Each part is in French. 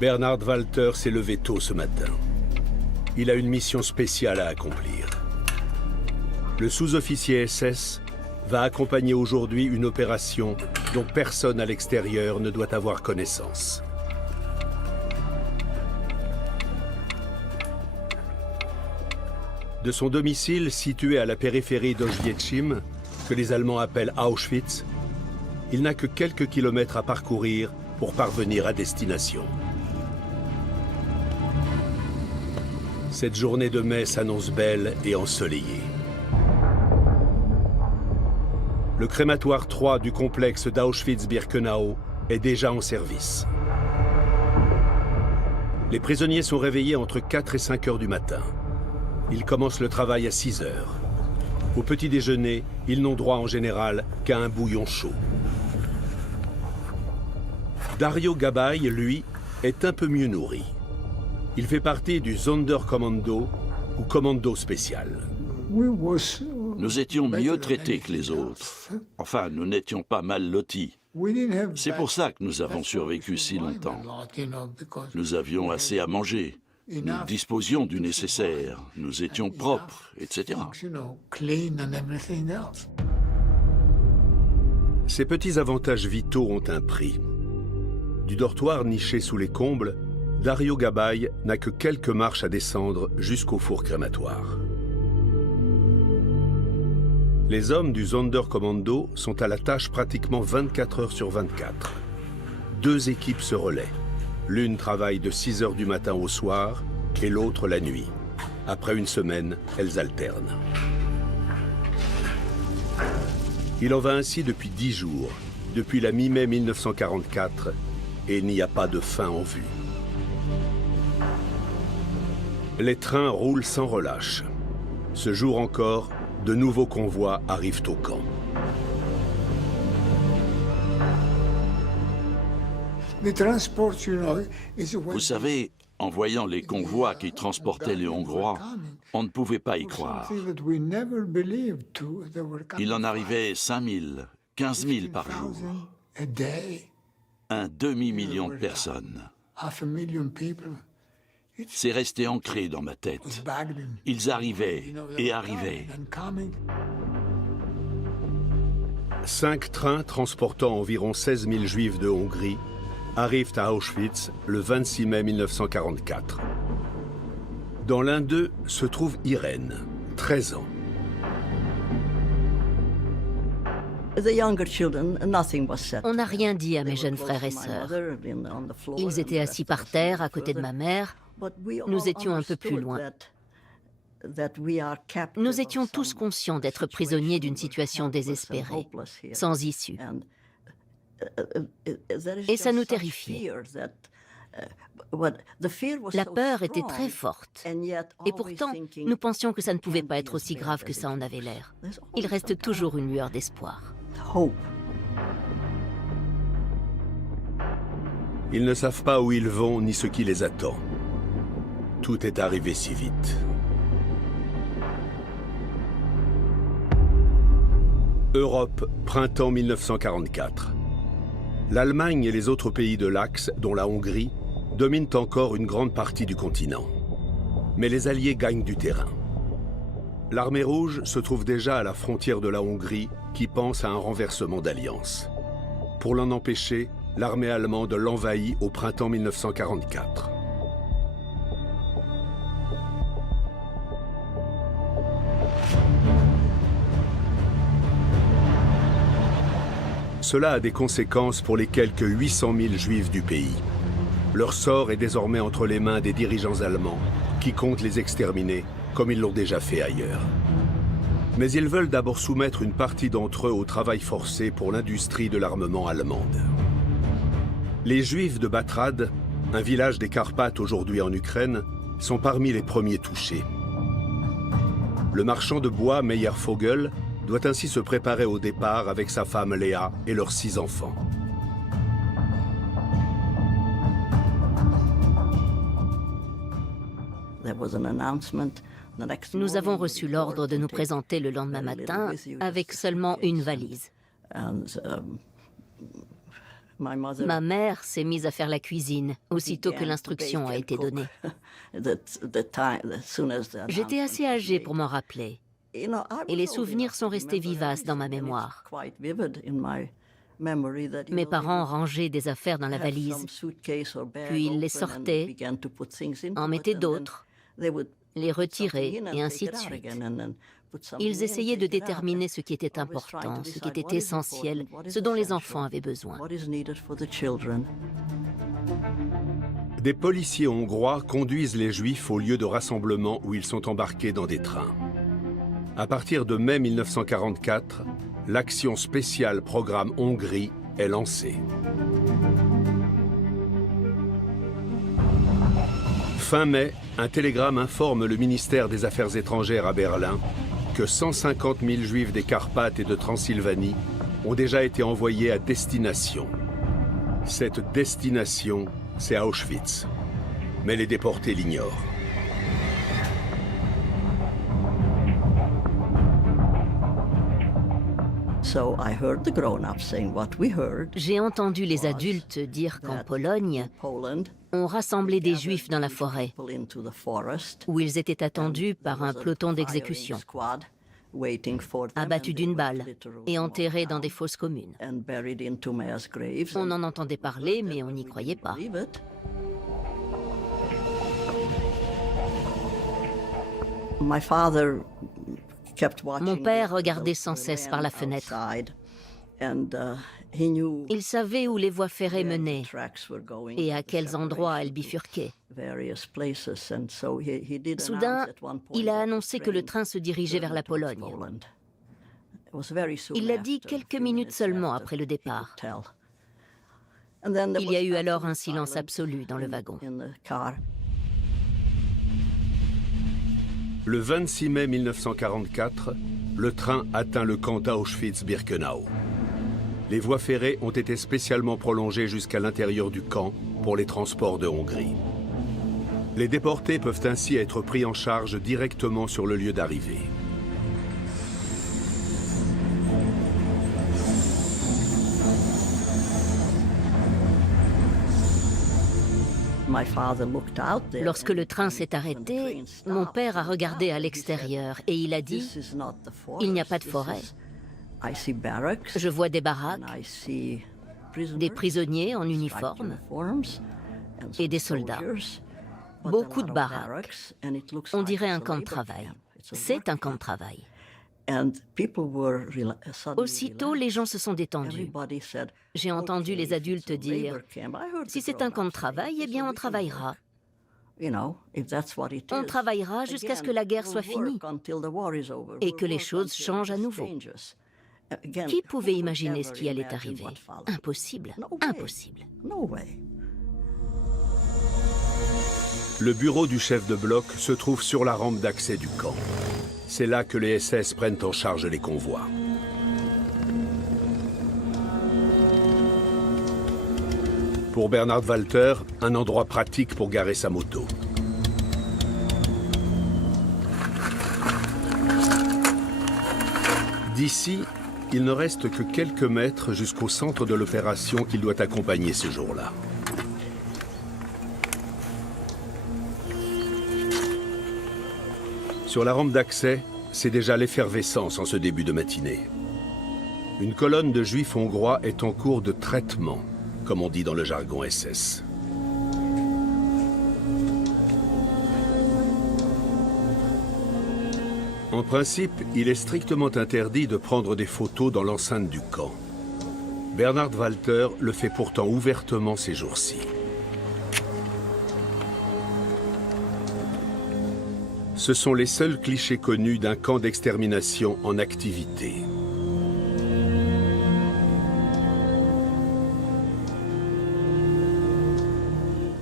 Bernhard Walter s'est levé tôt ce matin. Il a une mission spéciale à accomplir. Le sous-officier SS va accompagner aujourd'hui une opération dont personne à l'extérieur ne doit avoir connaissance. De son domicile situé à la périphérie d'Auschwitz, que les Allemands appellent Auschwitz, il n'a que quelques kilomètres à parcourir pour parvenir à destination. Cette journée de mai s'annonce belle et ensoleillée. Le crématoire 3 du complexe d'Auschwitz-Birkenau est déjà en service. Les prisonniers sont réveillés entre 4 et 5 heures du matin. Ils commencent le travail à 6 heures. Au petit déjeuner, ils n'ont droit en général qu'à un bouillon chaud. Dario Gabay, lui, est un peu mieux nourri. Il fait partie du Sonderkommando ou commando spécial. Nous étions mieux traités que les autres. Enfin, nous n'étions pas mal lotis. C'est pour ça que nous avons survécu si longtemps. Nous avions assez à manger. Nous disposions du nécessaire. Nous étions propres, etc. Ces petits avantages vitaux ont un prix. Du dortoir niché sous les combles, Dario Gabay n'a que quelques marches à descendre jusqu'au four crématoire. Les hommes du Sonderkommando sont à la tâche pratiquement 24 heures sur 24. 2 équipes se relaient. L'une travaille de 6 heures du matin au soir et l'autre la nuit. Après une semaine, elles alternent. Il en va ainsi depuis 10 jours, depuis la mi-mai 1944, et il n'y a pas de fin en vue. Les trains roulent sans relâche. Ce jour encore, de nouveaux convois arrivent au camp. Vous savez, en voyant les convois qui transportaient les Hongrois, on ne pouvait pas y croire. Il en arrivait 5 000, 15 000 par jour. Un demi-million de personnes. C'est resté ancré dans ma tête. Ils arrivaient et arrivaient. 5 trains transportant environ 16 000 Juifs de Hongrie arrivent à Auschwitz le 26 mai 1944. Dans l'un d'eux se trouve Irène, 13 ans. On n'a rien dit à mes jeunes frères et sœurs. Ils étaient assis par terre à côté de ma mère. Nous étions un peu plus loin. Nous étions tous conscients d'être prisonniers d'une situation désespérée, sans issue. Et ça nous terrifiait. La peur était très forte. Et pourtant, nous pensions que ça ne pouvait pas être aussi grave que ça en avait l'air. Il reste toujours une lueur d'espoir. Ils ne savent pas où ils vont ni ce qui les attend. Tout est arrivé si vite. Europe, printemps 1944. L'Allemagne et les autres pays de l'Axe, dont la Hongrie, dominent encore une grande partie du continent. Mais les Alliés gagnent du terrain. L'armée rouge se trouve déjà à la frontière de la Hongrie, qui pense à un renversement d'alliance. Pour l'en empêcher, l'armée allemande l'envahit au printemps 1944. Cela a des conséquences pour les quelques 800 000 Juifs du pays. Leur sort est désormais entre les mains des dirigeants allemands, qui comptent les exterminer, comme ils l'ont déjà fait ailleurs. Mais ils veulent d'abord soumettre une partie d'entre eux au travail forcé pour l'industrie de l'armement allemande. Les Juifs de Batrad, un village des Carpates aujourd'hui en Ukraine, sont parmi les premiers touchés. Le marchand de bois Meyer Vogel doit ainsi se préparer au départ avec sa femme Léa et leurs 6 enfants. Nous avons reçu l'ordre de nous présenter le lendemain matin avec seulement une valise. Ma mère s'est mise à faire la cuisine aussitôt que l'instruction a été donnée. J'étais assez âgée pour m'en rappeler. Et les souvenirs sont restés vivaces dans ma mémoire. Mes parents rangeaient des affaires dans la valise, puis ils les sortaient, en mettaient d'autres, les retiraient, et ainsi de suite. Ils essayaient de déterminer ce qui était important, ce qui était essentiel, ce dont les enfants avaient besoin. Des policiers hongrois conduisent les Juifs au lieu de rassemblement où ils sont embarqués dans des trains. À partir de mai 1944, l'action spéciale Programme Hongrie est lancée. Fin mai, un télégramme informe le ministère des Affaires étrangères à Berlin que 150 000 Juifs des Carpates et de Transylvanie ont déjà été envoyés à destination. Cette destination, c'est Auschwitz. Mais les déportés l'ignorent. J'ai entendu les adultes dire qu'en Pologne, on rassemblait des Juifs dans la forêt, où ils étaient attendus par un peloton d'exécution, abattus d'une balle et enterrés dans des fosses communes. On en entendait parler, mais on n'y croyait pas. Mon père regardait sans cesse par la fenêtre. Il savait où les voies ferrées menaient et à quels endroits elles bifurquaient. Soudain, il a annoncé que le train se dirigeait vers la Pologne. Il l'a dit quelques minutes seulement après le départ. Il y a eu alors un silence absolu dans le wagon. Le 26 mai 1944, le train atteint le camp d'Auschwitz-Birkenau. Les voies ferrées ont été spécialement prolongées jusqu'à l'intérieur du camp pour les transports de Hongrie. Les déportés peuvent ainsi être pris en charge directement sur le lieu d'arrivée. Lorsque le train s'est arrêté, mon père a regardé à l'extérieur et il a dit « Il n'y a pas de forêt. Je vois des baraques, des prisonniers en uniforme et des soldats. Beaucoup de baraques. On dirait un camp de travail. C'est un camp de travail. » Aussitôt, les gens se sont détendus. J'ai entendu les adultes dire « Si c'est un camp de travail, eh bien on travaillera. On travaillera jusqu'à ce que la guerre soit finie et que les choses changent à nouveau. » Qui pouvait imaginer ce qui allait arriver? Impossible, impossible. Le bureau du chef de bloc se trouve sur la rampe d'accès du camp. C'est là que les SS prennent en charge les convois. Pour Bernhard Walter, un endroit pratique pour garer sa moto. D'ici, il ne reste que quelques mètres jusqu'au centre de l'opération qu'il doit accompagner ce jour-là. Sur la rampe d'accès, c'est déjà l'effervescence en ce début de matinée. Une colonne de Juifs hongrois est en cours de traitement, comme on dit dans le jargon SS. En principe, il est strictement interdit de prendre des photos dans l'enceinte du camp. Bernhard Walter le fait pourtant ouvertement ces jours-ci. Ce sont les seuls clichés connus d'un camp d'extermination en activité.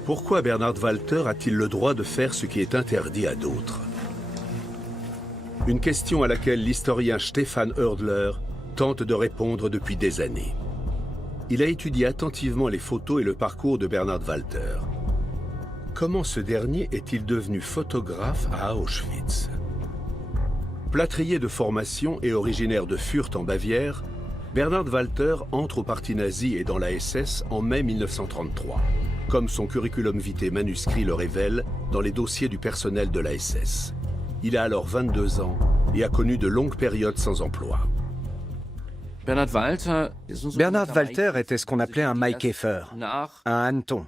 Pourquoi Bernhard Walter a-t-il le droit de faire ce qui est interdit à d'autres? Une question à laquelle l'historien Stefan Hördler tente de répondre depuis des années. Il a étudié attentivement les photos et le parcours de Bernhard Walter. Comment ce dernier est-il devenu photographe à Auschwitz? Plâtrier de formation et originaire de Fürth en Bavière, Bernhard Walter entre au parti nazi et dans la SS en mai 1933, comme son curriculum vitae manuscrit le révèle dans les dossiers du personnel de la SS. Il a alors 22 ans et a connu de longues périodes sans emploi. Bernhard Walter était ce qu'on appelait un Maikäfer, un hanneton.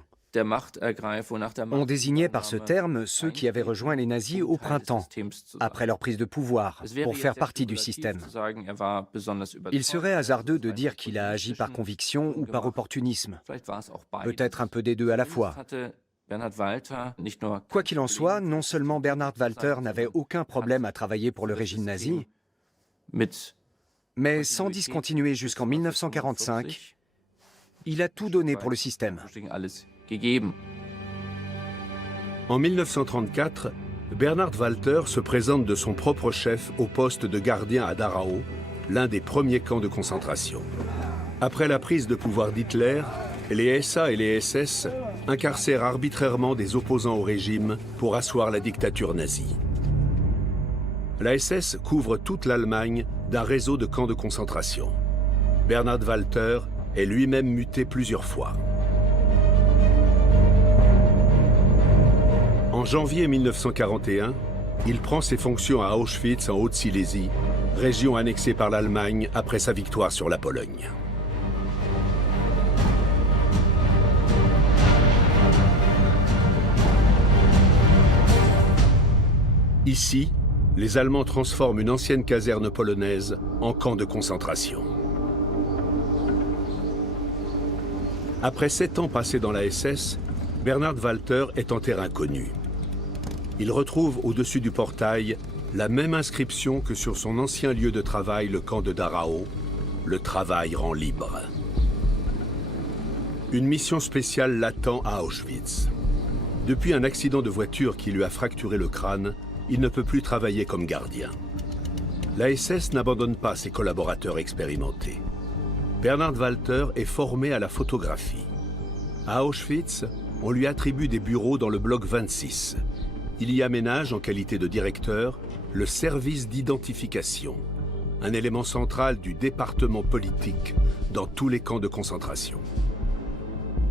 On désignait par ce terme ceux qui avaient rejoint les nazis au printemps, après leur prise de pouvoir, pour faire partie du système. Il serait hasardeux de dire qu'il a agi par conviction ou par opportunisme, peut-être un peu des deux à la fois. Quoi qu'il en soit, non seulement Bernhard Walter n'avait aucun problème à travailler pour le régime nazi, mais sans discontinuer jusqu'en 1945, il a tout donné pour le système. En 1934, Bernhard Walter se présente de son propre chef au poste de gardien à Dachau, l'un des premiers camps de concentration. Après la prise de pouvoir d'Hitler, les SA et les SS incarcèrent arbitrairement des opposants au régime pour asseoir la dictature nazie. La SS couvre toute l'Allemagne d'un réseau de camps de concentration. Bernhard Walter est lui-même muté plusieurs fois. En janvier 1941, il prend ses fonctions à Auschwitz en Haute-Silésie, région annexée par l'Allemagne après sa victoire sur la Pologne. Ici, les Allemands transforment une ancienne caserne polonaise en camp de concentration. Après 7 ans passés dans la SS, Bernhard Walter est en terrain connu. Il retrouve au-dessus du portail la même inscription que sur son ancien lieu de travail, le camp de Dachau, « Le travail rend libre ». Une mission spéciale l'attend à Auschwitz. Depuis un accident de voiture qui lui a fracturé le crâne, il ne peut plus travailler comme gardien. La SS n'abandonne pas ses collaborateurs expérimentés. Bernhard Walter est formé à la photographie. À Auschwitz, on lui attribue des bureaux dans le bloc 26. Il y aménage, en qualité de directeur, le service d'identification, un élément central du département politique dans tous les camps de concentration.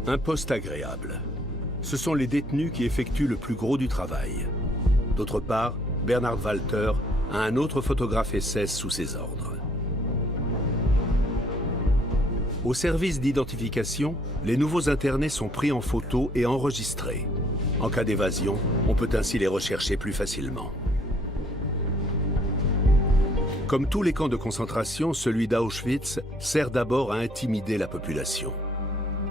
Un poste agréable. Ce sont les détenus qui effectuent le plus gros du travail. D'autre part, Bernhard Walter a un autre photographe SS sous ses ordres. Au service d'identification, les nouveaux internés sont pris en photo et enregistrés. En cas d'évasion, on peut ainsi les rechercher plus facilement. Comme tous les camps de concentration, celui d'Auschwitz sert d'abord à intimider la population.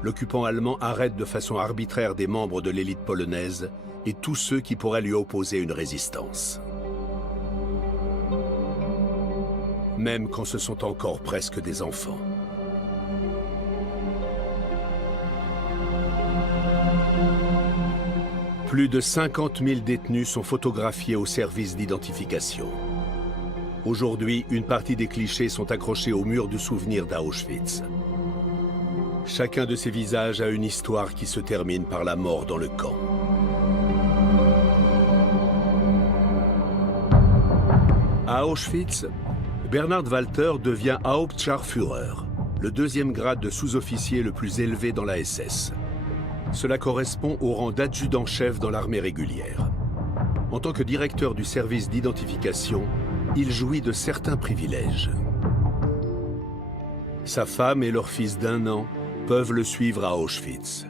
L'occupant allemand arrête de façon arbitraire des membres de l'élite polonaise et tous ceux qui pourraient lui opposer une résistance. Même quand ce sont encore presque des enfants. Plus de 50 000 détenus sont photographiés au service d'identification. Aujourd'hui, une partie des clichés sont accrochés au mur du souvenir d'Auschwitz. Chacun de ces visages a une histoire qui se termine par la mort dans le camp. À Auschwitz, Bernhard Walter devient Hauptscharführer, le deuxième grade de sous-officier le plus élevé dans la SS. Cela correspond au rang d'adjudant-chef dans l'armée régulière. En tant que directeur du service d'identification, il jouit de certains privilèges. Sa femme et leur fils d'1 an peuvent le suivre à Auschwitz.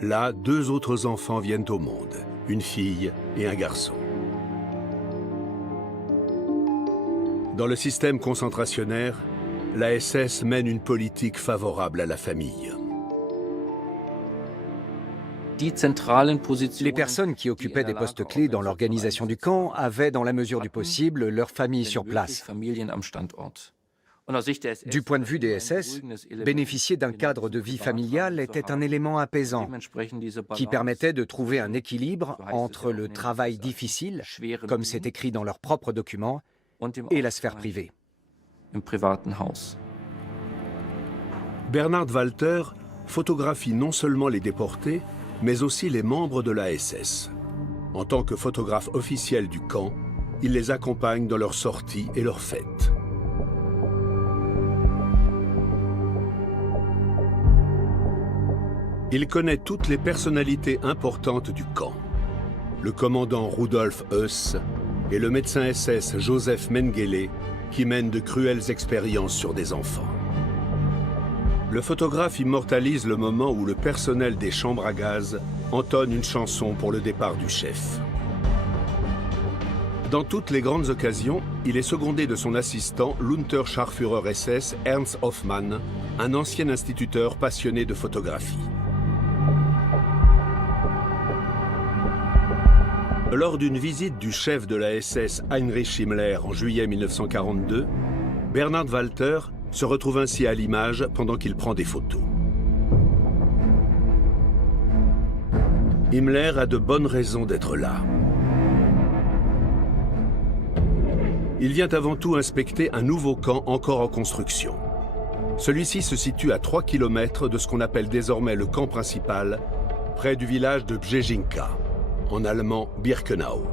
Là, 2 autres enfants viennent au monde, une fille et un garçon. Dans le système concentrationnaire, la SS mène une politique favorable à la famille. Les personnes qui occupaient des postes clés dans l'organisation du camp avaient, dans la mesure du possible, leur famille sur place. Du point de vue des SS, bénéficier d'un cadre de vie familiale était un élément apaisant qui permettait de trouver un équilibre entre le travail difficile, comme c'est écrit dans leurs propres documents, et la sphère privée. Bernhard Walter photographie non seulement les déportés, mais aussi les membres de la SS. En tant que photographe officiel du camp, il les accompagne dans leurs sorties et leurs fêtes. Il connaît toutes les personnalités importantes du camp. Le commandant Rudolf Höss et le médecin SS Joseph Mengele, qui mènent de cruelles expériences sur des enfants. Le photographe immortalise le moment où le personnel des chambres à gaz entonne une chanson pour le départ du chef. Dans toutes les grandes occasions, il est secondé de son assistant, l'Unterscharführer SS Ernst Hoffmann, un ancien instituteur passionné de photographie. Lors d'une visite du chef de la SS Heinrich Himmler en juillet 1942, Bernhard Walter se retrouve ainsi à l'image pendant qu'il prend des photos. Himmler a de bonnes raisons d'être là. Il vient avant tout inspecter un nouveau camp encore en construction. Celui-ci se situe à 3 km de ce qu'on appelle désormais le camp principal, près du village de Brzezинka, en allemand Birkenau.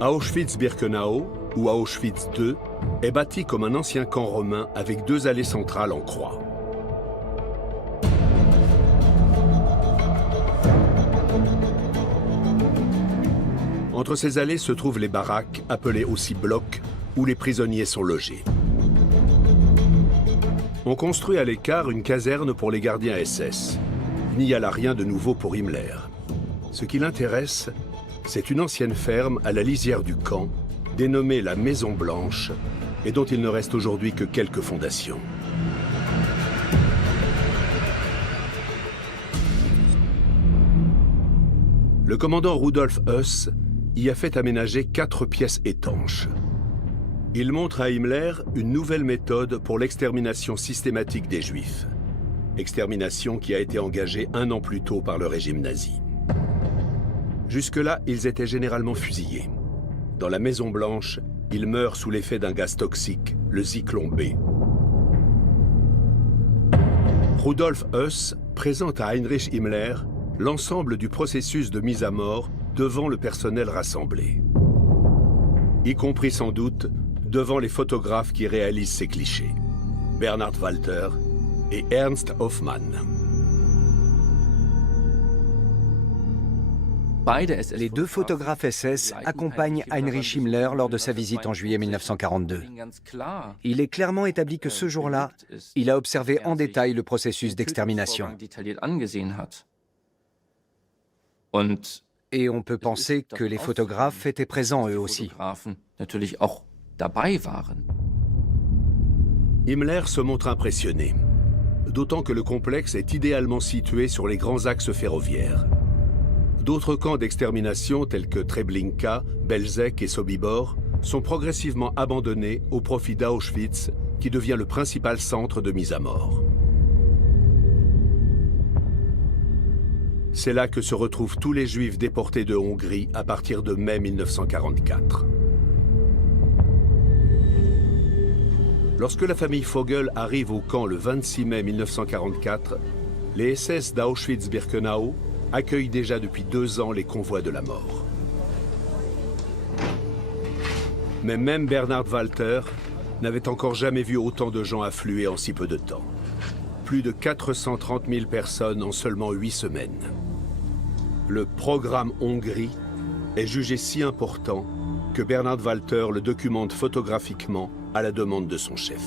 Auschwitz-Birkenau, ou Auschwitz II, est bâti comme un ancien camp romain avec 2 allées centrales en croix. Entre ces allées se trouvent les baraques, appelées aussi blocs, où les prisonniers sont logés. On construit à l'écart une caserne pour les gardiens SS. Il n'y a là rien de nouveau pour Himmler. Ce qui l'intéresse, c'est une ancienne ferme à la lisière du camp, dénommée la Maison Blanche, et dont il ne reste aujourd'hui que quelques fondations. Le commandant Rudolf Höss y a fait aménager 4 pièces étanches. Il montre à Himmler une nouvelle méthode pour l'extermination systématique des Juifs. Extermination qui a été engagée 1 an plus tôt par le régime nazi. Jusque-là, ils étaient généralement fusillés. Dans la Maison Blanche, ils meurent sous l'effet d'un gaz toxique, le Zyklon B. Rudolf Höss présente à Heinrich Himmler l'ensemble du processus de mise à mort devant le personnel rassemblé, y compris sans doute devant les photographes qui réalisent ces clichés, Bernhard Walter et Ernst Hoffmann. Les 2 photographes SS accompagnent Heinrich Himmler lors de sa visite en juillet 1942. Il est clairement établi que ce jour-là, il a observé en détail le processus d'extermination. Et on peut penser que les photographes étaient présents eux aussi. Himmler se montre impressionné, d'autant que le complexe est idéalement situé sur les grands axes ferroviaires. D'autres camps d'extermination tels que Treblinka, Belzec et Sobibor sont progressivement abandonnés au profit d'Auschwitz, qui devient le principal centre de mise à mort. C'est là que se retrouvent tous les Juifs déportés de Hongrie à partir de mai 1944. Lorsque la famille Vogel arrive au camp le 26 mai 1944, les SS d'Auschwitz-Birkenau accueillent déjà depuis 2 ans les convois de la mort. Mais même Bernhard Walter n'avait encore jamais vu autant de gens affluer en si peu de temps. Plus de 430 000 personnes en seulement 8 semaines. Le programme Hongrie est jugé si important que Bernhard Walter le documente photographiquement à la demande de son chef.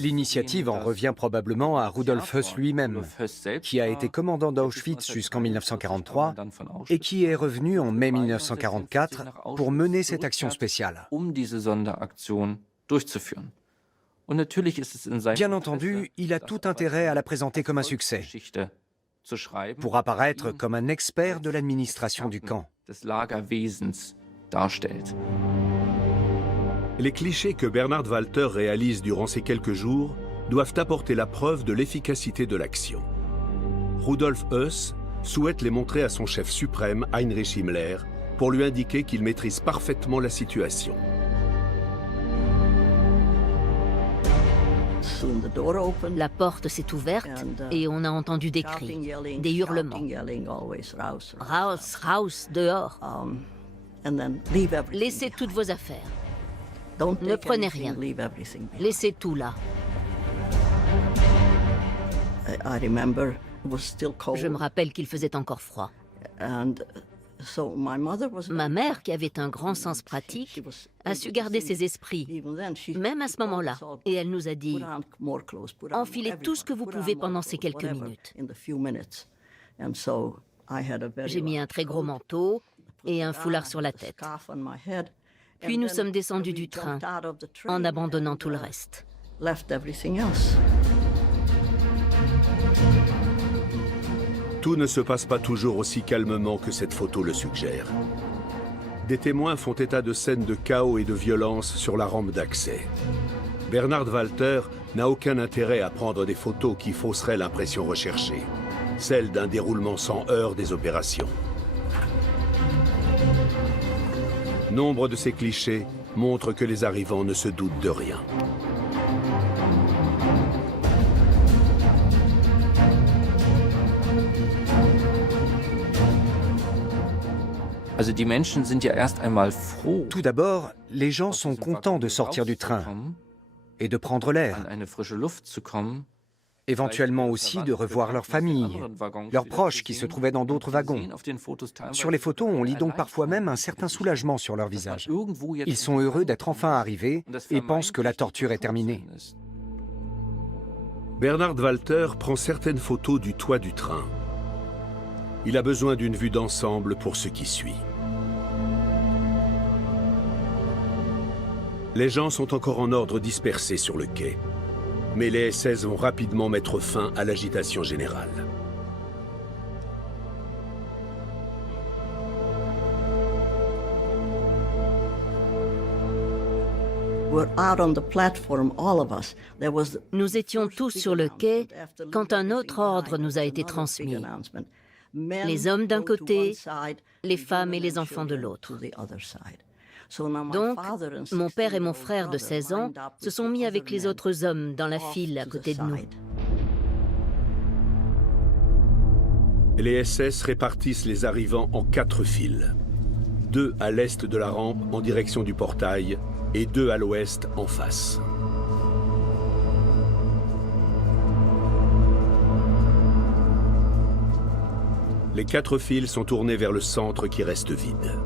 L'initiative en revient probablement à Rudolf Höss lui-même, qui a été commandant d'Auschwitz jusqu'en 1943 et qui est revenu en mai 1944 pour mener cette action spéciale. Bien entendu, il a tout intérêt à la présenter comme un succès, pour apparaître comme un expert de l'administration du camp. Les clichés que Bernhard Walter réalise durant ces quelques jours doivent apporter la preuve de l'efficacité de l'action. Rudolf Höss souhaite les montrer à son chef suprême, Heinrich Himmler, pour lui indiquer qu'il maîtrise parfaitement la situation. La porte s'est ouverte et on a entendu des cris, des hurlements. Raus, raus, dehors. Laissez toutes vos affaires. Ne prenez rien. Laissez tout là. Je me rappelle qu'il faisait encore froid. Ma mère, qui avait un grand sens pratique, a su garder ses esprits, même à ce moment-là. Et elle nous a dit, enfilez tout ce que vous pouvez pendant ces quelques minutes. J'ai mis un très gros manteau et un foulard sur la tête. Puis nous sommes descendus du train en abandonnant tout le reste. Tout ne se passe pas toujours aussi calmement que cette photo le suggère. Des témoins font état de scènes de chaos et de violence sur la rampe d'accès. Bernhard Walter n'a aucun intérêt à prendre des photos qui fausseraient l'impression recherchée, celle d'un déroulement sans heurts des opérations. Nombre de ces clichés montrent que les arrivants ne se doutent de rien. Tout d'abord, les gens sont contents de sortir du train et de prendre l'air, éventuellement aussi de revoir leur famille, leurs proches qui se trouvaient dans d'autres wagons. Sur les photos, on lit donc parfois même un certain soulagement sur leur visage. Ils sont heureux d'être enfin arrivés et pensent que la torture est terminée. Bernhard Walter prend certaines photos du toit du train. Il a besoin d'une vue d'ensemble pour ce qui suit. Les gens sont encore en ordre dispersés sur le quai. Mais les SS vont rapidement mettre fin à l'agitation générale. Nous étions tous sur le quai quand un autre ordre nous a été transmis. Les hommes d'un côté, les femmes et les enfants de l'autre. Donc, mon père et mon frère de 16 ans se sont mis avec les autres hommes dans la file à côté de nous. Les SS répartissent les arrivants en 4 files. 2 à l'est de la rampe en direction du portail et 2 à l'ouest en face. Les 4 files sont tournées vers le centre qui reste vide.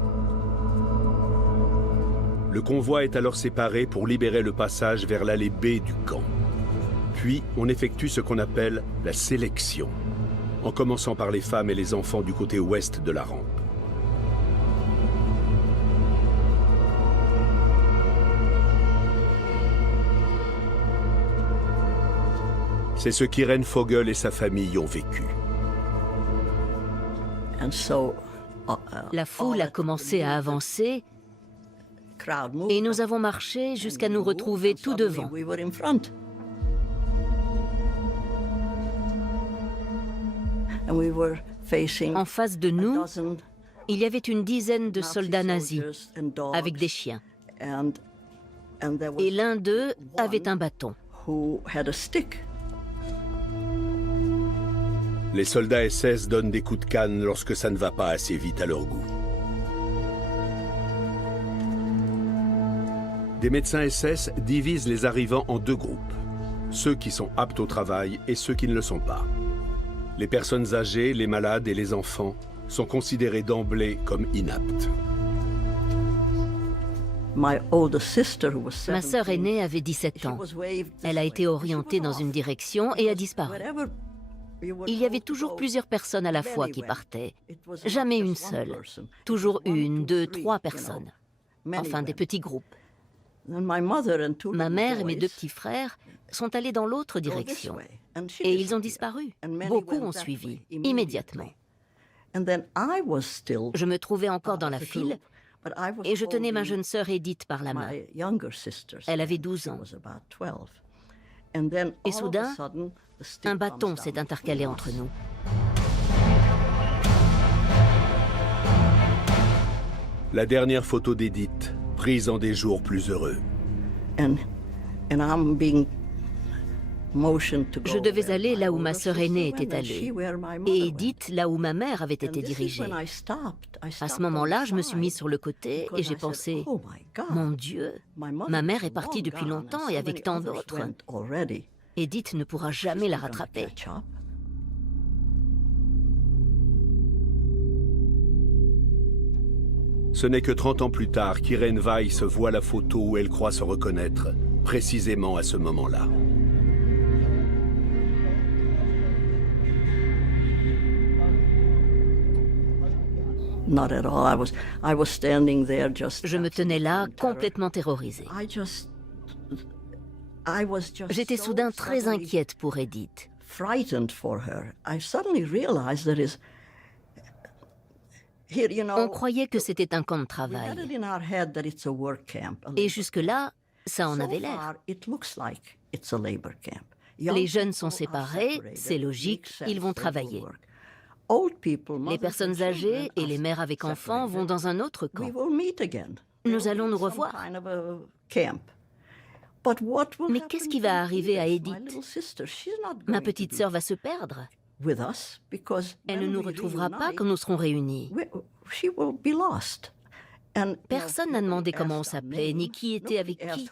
Le convoi est alors séparé pour libérer le passage vers l'allée B du camp. Puis, on effectue ce qu'on appelle la sélection, en commençant par les femmes et les enfants du côté ouest de la rampe. C'est ce qu'Irene Vogel et sa famille ont vécu. La foule a commencé à avancer et nous avons marché jusqu'à nous retrouver tout devant. En face de nous, il y avait une dizaine de soldats nazis avec des chiens. Et l'un d'eux avait un bâton. Les soldats SS donnent des coups de canne lorsque ça ne va pas assez vite à leur goût. Des médecins SS divisent les arrivants en 2 groupes. Ceux qui sont aptes au travail et ceux qui ne le sont pas. Les personnes âgées, les malades et les enfants sont considérés d'emblée comme inaptes. Ma sœur aînée avait 17 ans. Elle a été orientée dans une direction et a disparu. Il y avait toujours plusieurs personnes à la fois qui partaient. Jamais une seule. Toujours 1, 2, 3 personnes. Enfin, des petits groupes. Ma mère et mes 2 petits frères sont allés dans l'autre direction. Et ils ont disparu. Beaucoup ont suivi, immédiatement. Je me trouvais encore dans la file et je tenais ma jeune sœur Edith par la main. Elle avait 12 ans. Et soudain, un bâton s'est intercalé entre nous. La dernière photo d'Edith, prise en des jours plus heureux. Je devais aller là où ma sœur aînée était allée, et Edith là où ma mère avait été dirigée. À ce moment-là, je me suis mise sur le côté et j'ai pensé, mon Dieu, ma mère est partie depuis longtemps et avec tant d'autres. Edith ne pourra jamais la rattraper. Ce n'est que 30 ans plus tard qu'Irene Weiss voit la photo où elle croit se reconnaître, précisément à ce moment-là. Je me tenais là, complètement terrorisée. J'étais soudain très inquiète pour Edith. On croyait que c'était un camp de travail. Et jusque-là, ça en avait l'air. Les jeunes sont séparés, c'est logique, ils vont travailler. Les personnes âgées et les mères avec enfants vont dans un autre camp. Nous allons nous revoir. Mais qu'est-ce qui va arriver à Edith? Ma petite sœur va se perdre. Elle ne nous retrouvera pas quand nous serons réunis. Personne n'a demandé comment on s'appelait, ni qui était avec qui.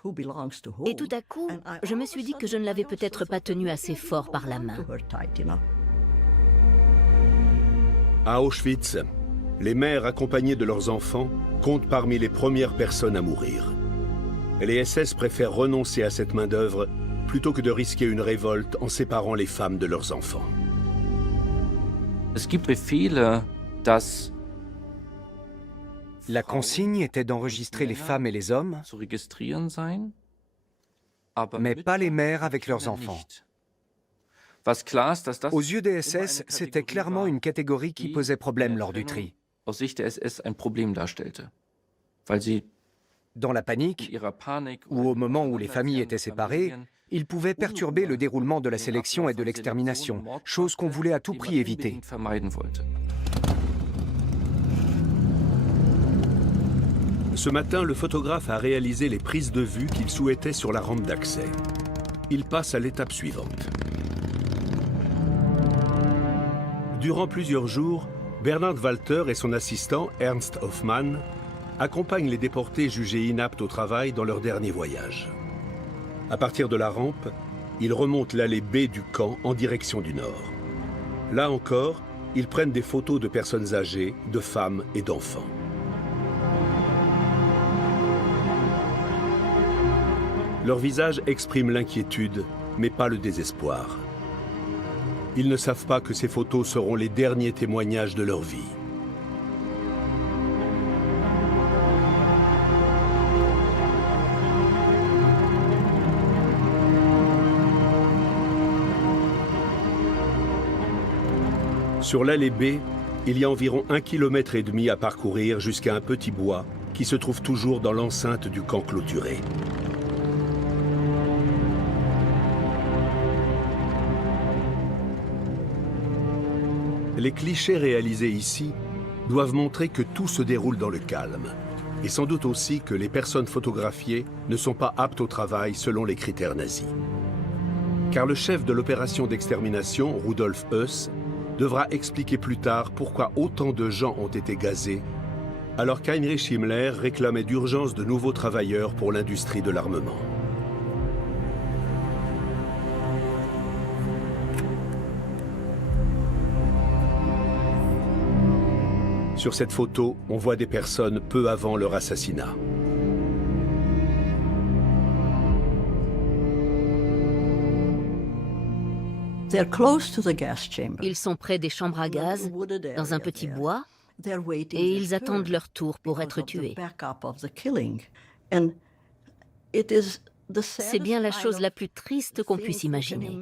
Et tout à coup, je me suis dit que je ne l'avais peut-être pas tenue assez fort par la main. À Auschwitz, les mères accompagnées de leurs enfants comptent parmi les premières personnes à mourir. Les SS préfèrent renoncer à cette main-d'œuvre plutôt que de risquer une révolte en séparant les femmes de leurs enfants. La consigne était d'enregistrer les femmes et les hommes, mais pas les mères avec leurs enfants. Aux yeux des SS, c'était clairement une catégorie qui posait problème lors du tri. Dans la panique, ou au moment où les familles étaient séparées, ils pouvaient perturber le déroulement de la sélection et de l'extermination, chose qu'on voulait à tout prix éviter. Ce matin, le photographe a réalisé les prises de vue qu'il souhaitait sur la rampe d'accès. Il passe à l'étape suivante. Durant plusieurs jours, Bernhard Walter et son assistant Ernst Hoffmann accompagnent les déportés jugés inaptes au travail dans leur dernier voyage. À partir de la rampe, ils remontent l'allée B du camp en direction du nord. Là encore, ils prennent des photos de personnes âgées, de femmes et d'enfants. Leur visage exprime l'inquiétude, mais pas le désespoir. Ils ne savent pas que ces photos seront les derniers témoignages de leur vie. Sur l'allée B, il y a environ 1,5 km à parcourir jusqu'à un petit bois qui se trouve toujours dans l'enceinte du camp clôturé. Les clichés réalisés ici doivent montrer que tout se déroule dans le calme, et sans doute aussi que les personnes photographiées ne sont pas aptes au travail selon les critères nazis. Car le chef de l'opération d'extermination, Rudolf Höss, devra expliquer plus tard pourquoi autant de gens ont été gazés, alors qu'Heinrich Himmler réclamait d'urgence de nouveaux travailleurs pour l'industrie de l'armement. Sur cette photo, on voit des personnes peu avant leur assassinat. Ils sont près des chambres à gaz, dans un petit bois, et ils attendent leur tour pour être tués. C'est bien la chose la plus triste qu'on puisse imaginer.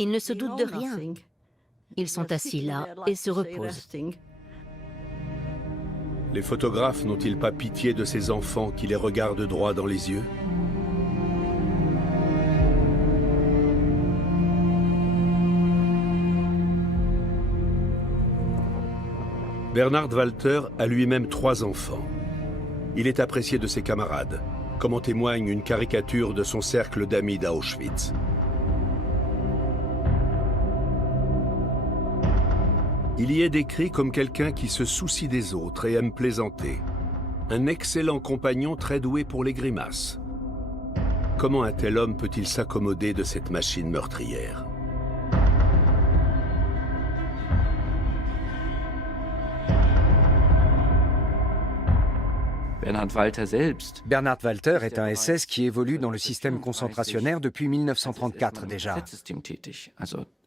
Ils ne se doutent de rien. Ils sont assis là et se reposent. Les photographes n'ont-ils pas pitié de ces enfants qui les regardent droit dans les yeux? Bernhard Walter a lui-même 3 enfants. Il est apprécié de ses camarades, comme en témoigne une caricature de son cercle d'amis d'Auschwitz. Il y est décrit comme quelqu'un qui se soucie des autres et aime plaisanter. Un excellent compagnon très doué pour les grimaces. Comment un tel homme peut-il s'accommoder de cette machine meurtrière? Bernhard Walter est un SS qui évolue dans le système concentrationnaire depuis 1934 déjà.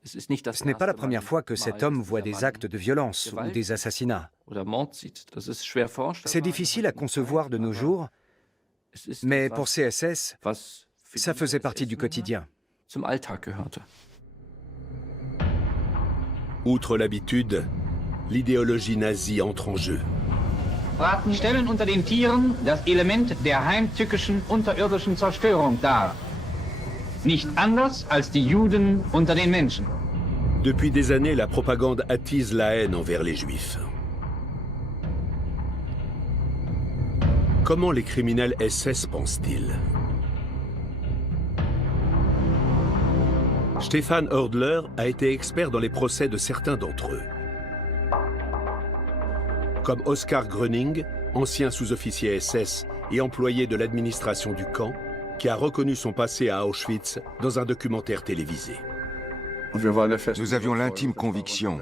Ce n'est pas la première fois que cet homme voit des actes de violence ou des assassinats. C'est difficile à concevoir de nos jours, mais pour ces SS, ça faisait partie du quotidien. Outre l'habitude, l'idéologie nazie entre en jeu. Ratten stellen unter den Tieren das Element der heimtückischen unterirdischen Zerstörung dar. Nicht anders als die Juden unter den Menschen. Depuis des années, la propagande attise la haine envers les Juifs. Comment les criminels SS pensent-ils? Stefan Hördler a été expert dans les procès de certains d'entre eux. Comme Oskar Gröning, ancien sous-officier SS et employé de l'administration du camp, qui a reconnu son passé à Auschwitz dans un documentaire télévisé. Nous avions l'intime conviction,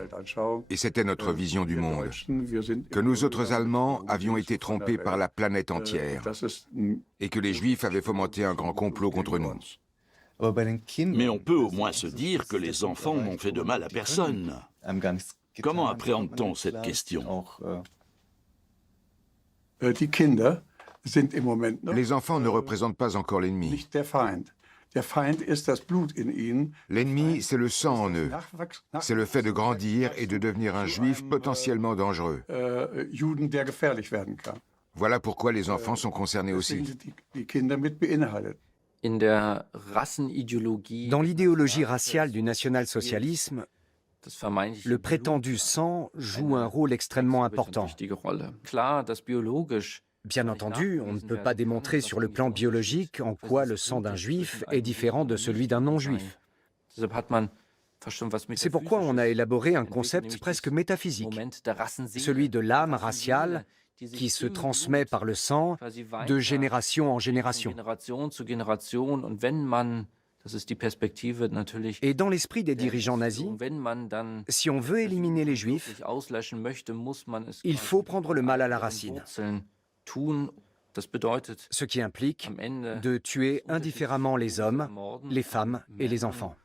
et c'était notre vision du monde, que nous autres Allemands avions été trompés par la planète entière, et que les Juifs avaient fomenté un grand complot contre nous. Mais on peut au moins se dire que les enfants n'ont fait de mal à personne. Comment appréhende-t-on cette question? Les enfants ne représentent pas encore l'ennemi. L'ennemi, c'est le sang en eux. C'est le fait de grandir et de devenir un juif potentiellement dangereux. Voilà pourquoi les enfants sont concernés aussi. Dans l'idéologie raciale du national-socialisme, le prétendu sang joue un rôle extrêmement important. Bien entendu, on ne peut pas démontrer sur le plan biologique en quoi le sang d'un juif est différent de celui d'un non-juif. C'est pourquoi on a élaboré un concept presque métaphysique, celui de l'âme raciale qui se transmet par le sang de génération en génération. Et dans l'esprit des dirigeants nazis, si on veut éliminer les Juifs, il faut prendre le mal à la racine. Ce qui implique de tuer indifféremment les hommes, les femmes et les enfants.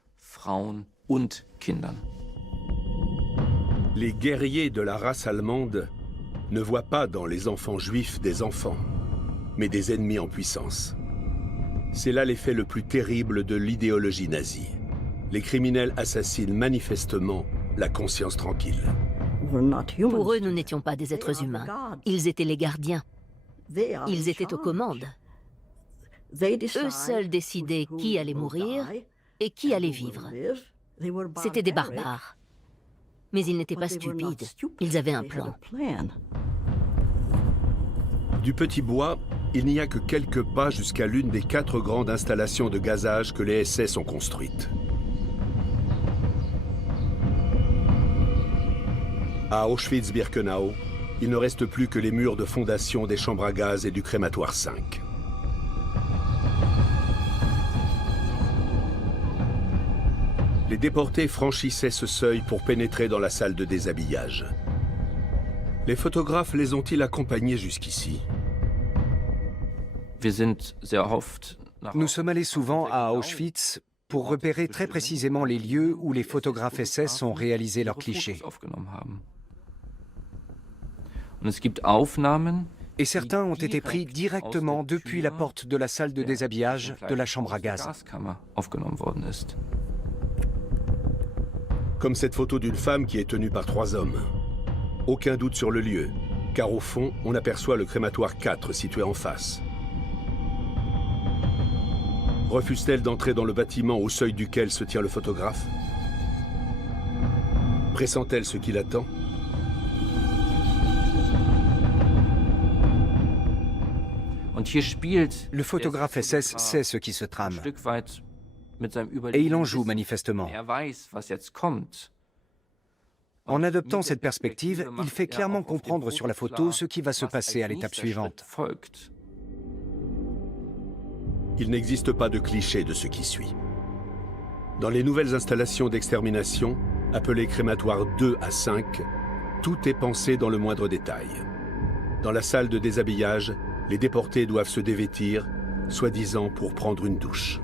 Les guerriers de la race allemande ne voient pas dans les enfants juifs des enfants, mais des ennemis en puissance. C'est là l'effet le plus terrible de l'idéologie nazie. Les criminels assassinent manifestement la conscience tranquille. Pour eux, nous n'étions pas des êtres humains. Ils étaient les gardiens. Ils étaient aux commandes. Eux seuls décidaient qui allait mourir et qui allait vivre. C'étaient des barbares. Mais ils n'étaient pas stupides. Ils avaient un plan. Du Petit Bois, il n'y a que quelques pas jusqu'à l'une des 4 grandes installations de gazage que les SS ont construites. À Auschwitz-Birkenau, il ne reste plus que les murs de fondation des chambres à gaz et du crématoire 5. Les déportés franchissaient ce seuil pour pénétrer dans la salle de déshabillage. Les photographes les ont-ils accompagnés jusqu'ici? Nous sommes allés souvent à Auschwitz pour repérer très précisément les lieux où les photographes SS ont réalisé leurs clichés. Et certains ont été pris directement depuis la porte de la salle de déshabillage de la chambre à gaz. Comme cette photo d'une femme qui est tenue par 3 hommes. Aucun doute sur le lieu, car au fond, on aperçoit le crématoire 4 situé en face. Refuse-t-elle d'entrer dans le bâtiment au seuil duquel se tient le photographe? Pressent-elle ce qui l'attend? Le photographe SS sait ce qui se trame. Et il en joue manifestement. En adoptant cette perspective, il fait clairement comprendre sur la photo ce qui va se passer à l'étape suivante. Il n'existe pas de cliché de ce qui suit. Dans les nouvelles installations d'extermination, appelées crématoires 2 à 5, tout est pensé dans le moindre détail. Dans la salle de déshabillage, les déportés doivent se dévêtir, soi-disant pour prendre une douche.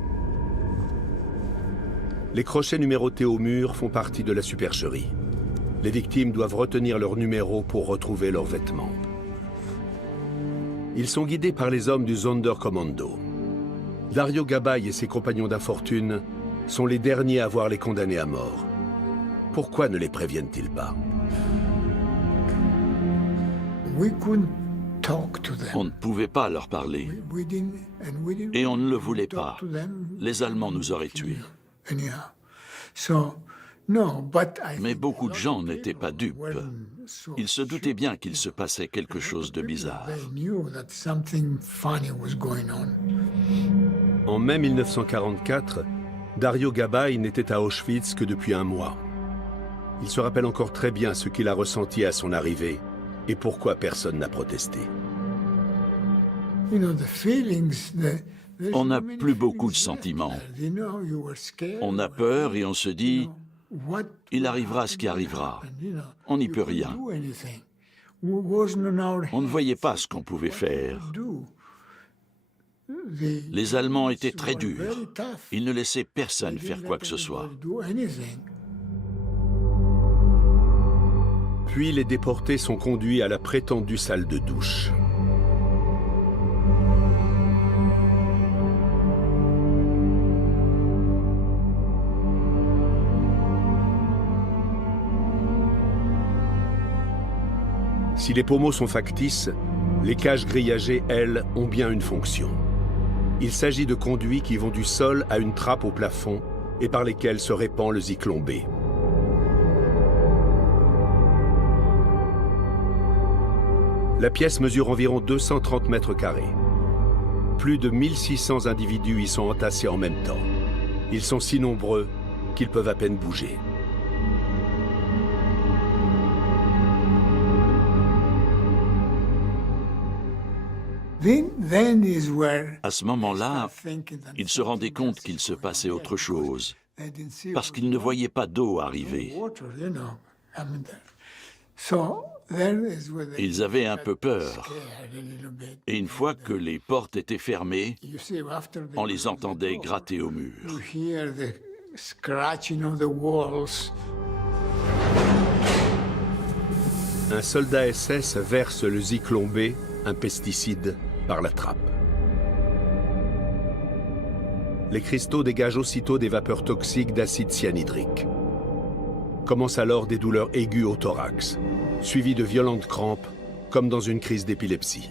Les crochets numérotés au mur font partie de la supercherie. Les victimes doivent retenir leur numéro pour retrouver leurs vêtements. Ils sont guidés par les hommes du Sonderkommando. Dario Gabay et ses compagnons d'infortune sont les derniers à voir les condamnés à mort. Pourquoi ne les préviennent-ils pas? On ne pouvait pas leur parler. Et on ne le voulait pas. Les Allemands nous auraient tués. Mais beaucoup de gens n'étaient pas dupes. Ils se doutaient bien qu'il se passait quelque chose de bizarre. En mai 1944, Dario Gabay n'était à Auschwitz que depuis un mois. Il se rappelle encore très bien ce qu'il a ressenti à son arrivée et pourquoi personne n'a protesté. On n'a plus beaucoup de sentiments. On a peur et on se dit, il arrivera ce qui arrivera. On n'y peut rien. On ne voyait pas ce qu'on pouvait faire. Les Allemands étaient très durs. Ils ne laissaient personne faire quoi que ce soit. Puis les déportés sont conduits à la prétendue salle de douche. Si les pommeaux sont factices, les cages grillagées, elles, ont bien une fonction. Il s'agit de conduits qui vont du sol à une trappe au plafond et par lesquels se répand le Zyklon B. La pièce mesure environ 230 mètres carrés. Plus de 1600 individus y sont entassés en même temps. Ils sont si nombreux qu'ils peuvent à peine bouger. À ce moment-là, ils se rendaient compte qu'il se passait autre chose, parce qu'ils ne voyaient pas d'eau arriver. Ils avaient un peu peur. Et une fois que les portes étaient fermées, on les entendait gratter au mur. Un soldat SS verse le Zyklon B, un pesticide, par la trappe. Les cristaux dégagent aussitôt des vapeurs toxiques d'acide cyanhydrique. Commencent alors des douleurs aiguës au thorax, suivies de violentes crampes, comme dans une crise d'épilepsie.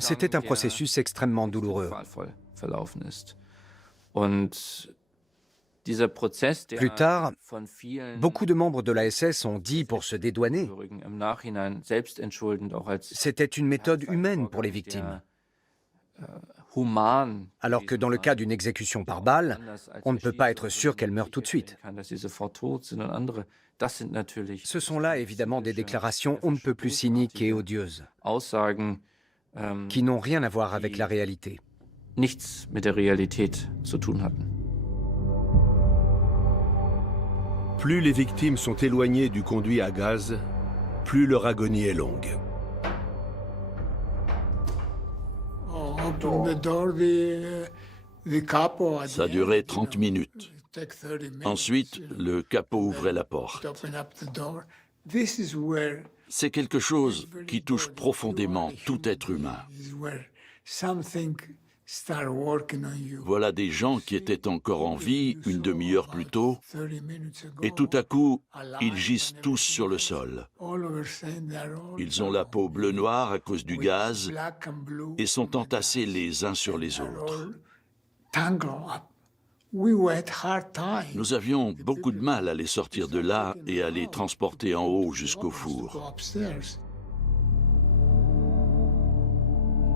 C'était un processus extrêmement douloureux. Plus tard, beaucoup de membres de la SS ont dit pour se dédouaner. C'était une méthode humaine pour les victimes. Alors que dans le cas d'une exécution par balle, on ne peut pas être sûr qu'elle meure tout de suite. Ce sont là évidemment des déclarations on ne peut plus cyniques et odieuses, qui n'ont rien à voir avec la réalité. Plus les victimes sont éloignées du conduit à gaz, plus leur agonie est longue. Ça durait 30 minutes. Ensuite, le capot ouvrait la porte. C'est quelque chose qui touche profondément tout être humain. Voilà des gens qui étaient encore en vie une demi-heure plus tôt, et tout à coup, ils gisent tous sur le sol. Ils ont la peau bleu-noir à cause du gaz et sont entassés les uns sur les autres. Nous avions beaucoup de mal à les sortir de là et à les transporter en haut jusqu'au four.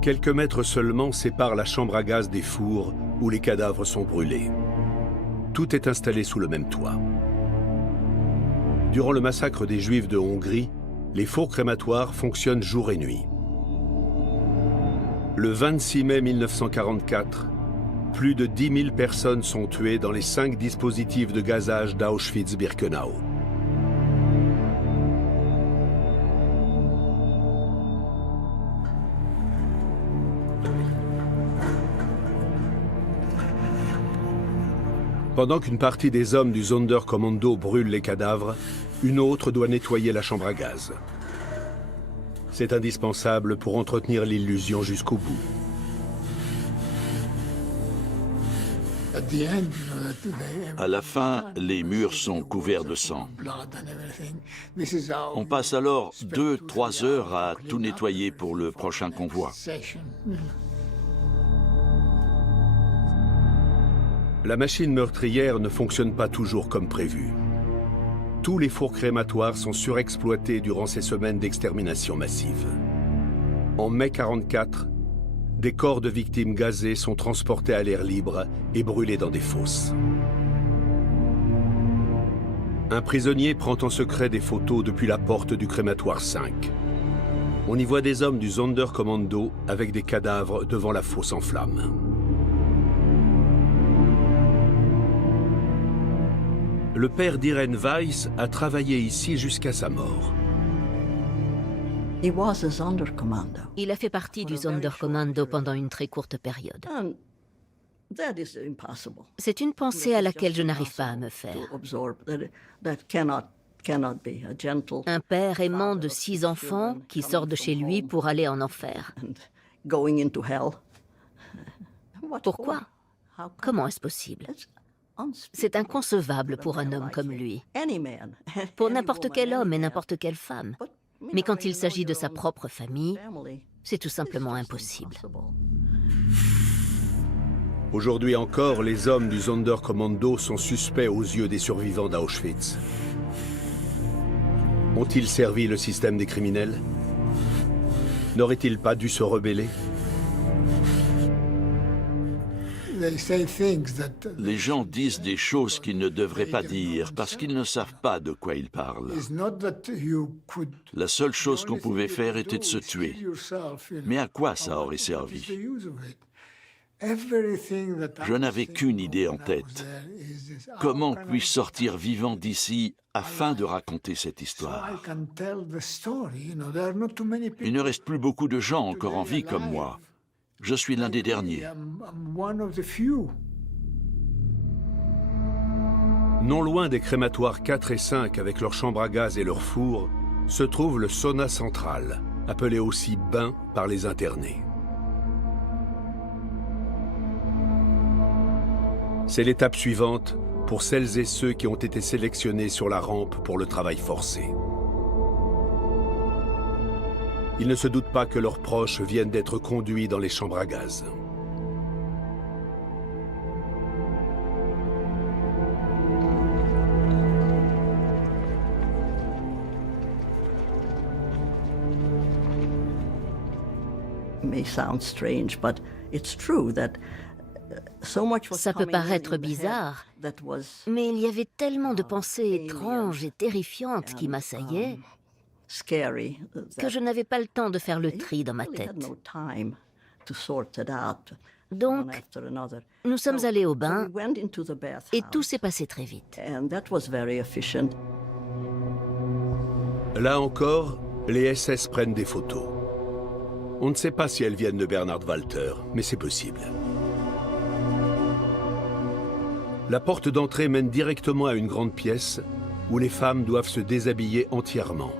Quelques mètres seulement séparent la chambre à gaz des fours où les cadavres sont brûlés. Tout est installé sous le même toit. Durant le massacre des Juifs de Hongrie, les fours crématoires fonctionnent jour et nuit. Le 26 mai 1944, plus de 10 000 personnes sont tuées dans les 5 dispositifs de gazage d'Auschwitz-Birkenau. Pendant qu'une partie des hommes du Sonderkommando brûle les cadavres, une autre doit nettoyer la chambre à gaz. C'est indispensable pour entretenir l'illusion jusqu'au bout. À la fin, les murs sont couverts de sang. On passe alors 2-3 heures à tout nettoyer pour le prochain convoi. La machine meurtrière ne fonctionne pas toujours comme prévu. Tous les fours crématoires sont surexploités durant ces semaines d'extermination massive. En mai 1944, des corps de victimes gazées sont transportés à l'air libre et brûlés dans des fosses. Un prisonnier prend en secret des photos depuis la porte du crématoire 5. On y voit des hommes du Sonderkommando avec des cadavres devant la fosse en flammes. Le père d'Irene Weiss a travaillé ici jusqu'à sa mort. Il a fait partie du Sonderkommando pendant une très courte période. C'est une pensée à laquelle je n'arrive pas à me faire. Un père aimant de 6 enfants qui sort de chez lui pour aller en enfer. Pourquoi? Comment est-ce possible? C'est inconcevable pour un homme comme lui, pour n'importe quel homme et n'importe quelle femme. Mais quand il s'agit de sa propre famille, c'est tout simplement impossible. Aujourd'hui encore, les hommes du Sonderkommando sont suspects aux yeux des survivants d'Auschwitz. Ont-ils servi le système des criminels? N'auraient-ils pas dû se rebeller? Les gens disent des choses qu'ils ne devraient pas dire parce qu'ils ne savent pas de quoi ils parlent. La seule chose qu'on pouvait faire était de se tuer. Mais à quoi ça aurait servi? Je n'avais qu'une idée en tête. Comment puis-je sortir vivant d'ici afin de raconter cette histoire? Il ne reste plus beaucoup de gens encore en vie comme moi. Je suis l'un des derniers. Non loin des crématoires 4 et 5 avec leurs chambres à gaz et leurs fours, se trouve le sauna central, appelé aussi bain par les internés. C'est l'étape suivante pour celles et ceux qui ont été sélectionnés sur la rampe pour le travail forcé. Ils ne se doutent pas que leurs proches viennent d'être conduits dans les chambres à gaz. Ça peut paraître bizarre, mais il y avait tellement de pensées étranges et terrifiantes qui m'assaillaient que je n'avais pas le temps de faire le tri dans ma tête. Donc, nous sommes allés au bain et tout s'est passé très vite. Là encore, les SS prennent des photos. On ne sait pas si elles viennent de Bernhard Walter, mais c'est possible. La porte d'entrée mène directement à une grande pièce où les femmes doivent se déshabiller entièrement.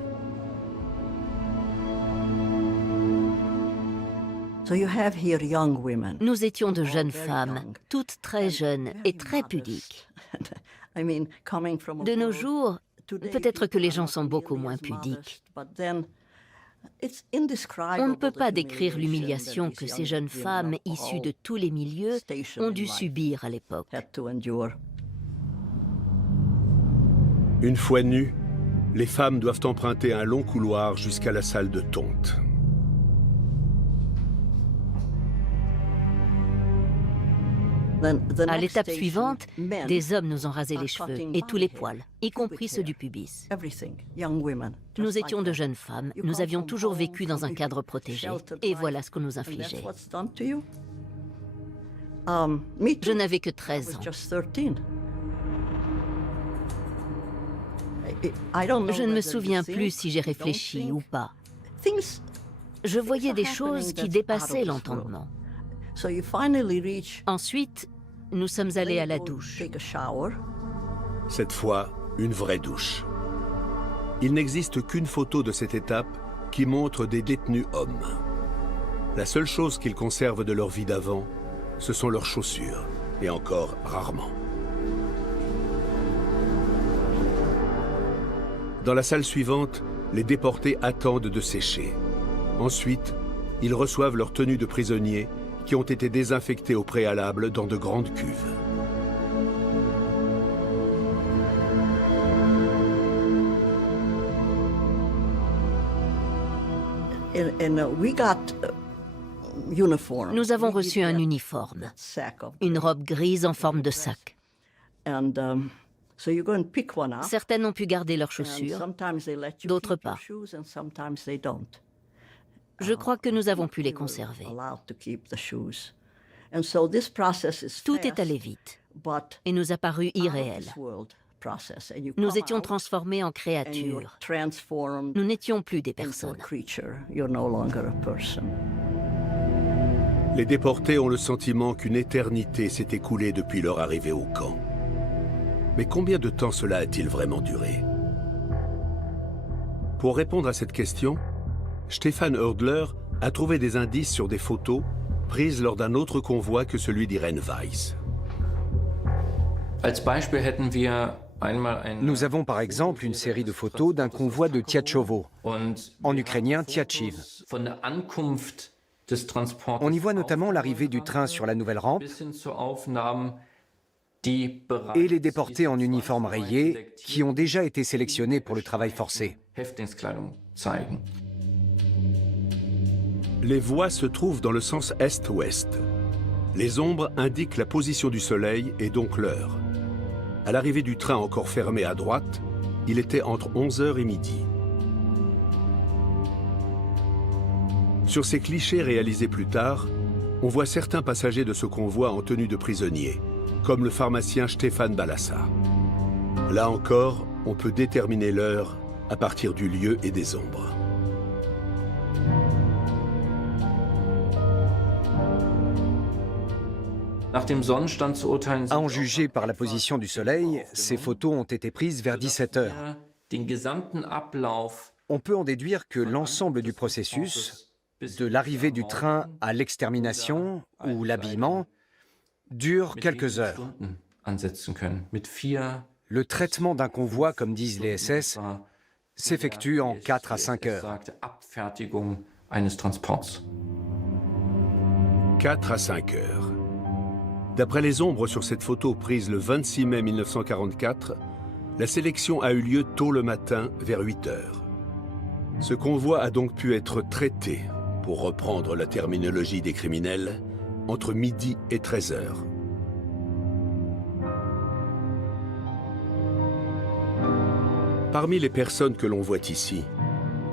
Nous étions de jeunes femmes, toutes très jeunes et très pudiques. De nos jours, peut-être que les gens sont beaucoup moins pudiques. On ne peut pas décrire l'humiliation que ces jeunes femmes issues de tous les milieux ont dû subir à l'époque. Une fois nues, les femmes doivent emprunter un long couloir jusqu'à la salle de tonte. À l'étape suivante, des hommes nous ont rasé les cheveux et tous les poils, y compris ceux du pubis. Nous étions de jeunes femmes, nous avions toujours vécu dans un cadre protégé, et voilà ce qu'on nous infligeait. Je n'avais que 13 ans. Je ne me souviens plus si j'ai réfléchi ou pas. Je voyais des choses qui dépassaient l'entendement. Ensuite, nous sommes allés à la douche. Cette fois, une vraie douche. Il n'existe qu'une photo de cette étape qui montre des détenus hommes. La seule chose qu'ils conservent de leur vie d'avant, ce sont leurs chaussures, et encore rarement. Dans la salle suivante, les déportés attendent de sécher. Ensuite, ils reçoivent leur tenue de prisonniers qui ont été désinfectés au préalable dans de grandes cuves. Nous avons reçu un uniforme, une robe grise en forme de sac. Certaines ont pu garder leurs chaussures, d'autres pas. Je crois que nous avons pu les conserver. Tout est allé vite et nous a paru irréel. Nous étions transformés en créatures. Nous n'étions plus des personnes. Les déportés ont le sentiment qu'une éternité s'est écoulée depuis leur arrivée au camp. Mais combien de temps cela a-t-il vraiment duré? Pour répondre à cette question, Stefan Hördler a trouvé des indices sur des photos prises lors d'un autre convoi que celui d'Irene Weiss. Nous avons par exemple une série de photos d'un convoi de Tchatchovo, en ukrainien Tchatchiv. On y voit notamment l'arrivée du train sur la nouvelle rampe et les déportés en uniforme rayé qui ont déjà été sélectionnés pour le travail forcé. Les voies se trouvent dans le sens est-ouest. Les ombres indiquent la position du soleil et donc l'heure. À l'arrivée du train encore fermé à droite, il était entre 11h et midi. Sur ces clichés réalisés plus tard, on voit certains passagers de ce convoi en tenue de prisonnier, comme le pharmacien Stefan Balassa. Là encore, on peut déterminer l'heure à partir du lieu et des ombres. À en juger par la position du soleil, ces photos ont été prises vers 17 heures. On peut en déduire que l'ensemble du processus, de l'arrivée du train à l'extermination ou l'habillement, dure quelques heures. Le traitement d'un convoi, comme disent les SS, s'effectue en 4 à 5 heures. 4 à 5 heures. D'après les ombres sur cette photo prise le 26 mai 1944, la sélection a eu lieu tôt le matin, vers 8 heures. Ce convoi a donc pu être traité, pour reprendre la terminologie des criminels, entre midi et 13 heures. Parmi les personnes que l'on voit ici,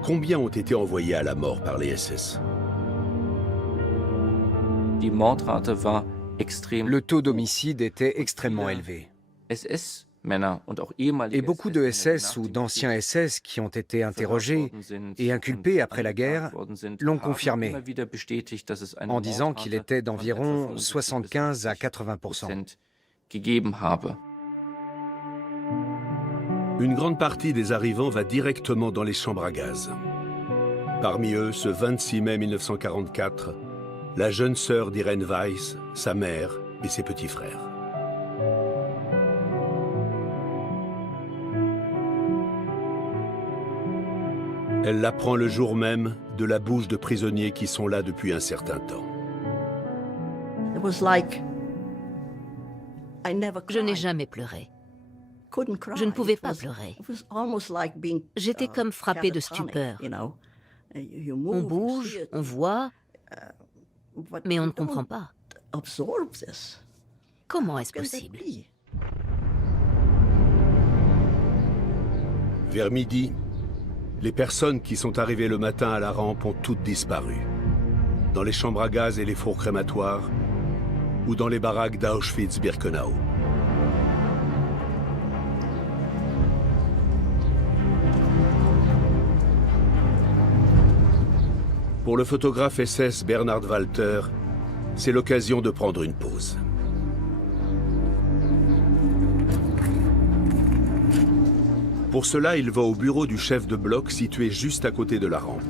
combien ont été envoyées à la mort par les SS? Le taux d'homicide était extrêmement élevé. Et beaucoup de SS ou d'anciens SS qui ont été interrogés et inculpés après la guerre l'ont confirmé, en disant qu'il était d'environ 75 à 80%. Une grande partie des arrivants va directement dans les chambres à gaz. Parmi eux, ce 26 mai 1944, la jeune sœur d'Irene Weiss, sa mère et ses petits frères. Elle l'apprend le jour même de la bouche de prisonniers qui sont là depuis un certain temps. Je n'ai jamais pleuré. Je ne pouvais pas pleurer. J'étais comme frappée de stupeur. On bouge, on voit, mais on ne comprend pas. Comment est-ce possible? Vers midi, les personnes qui sont arrivées le matin à la rampe ont toutes disparu. Dans les chambres à gaz et les fours crématoires, ou dans les baraques d'Auschwitz-Birkenau. Pour le photographe SS Bernhard Walter, c'est l'occasion de prendre une pause. Pour cela, il va au bureau du chef de bloc situé juste à côté de la rampe.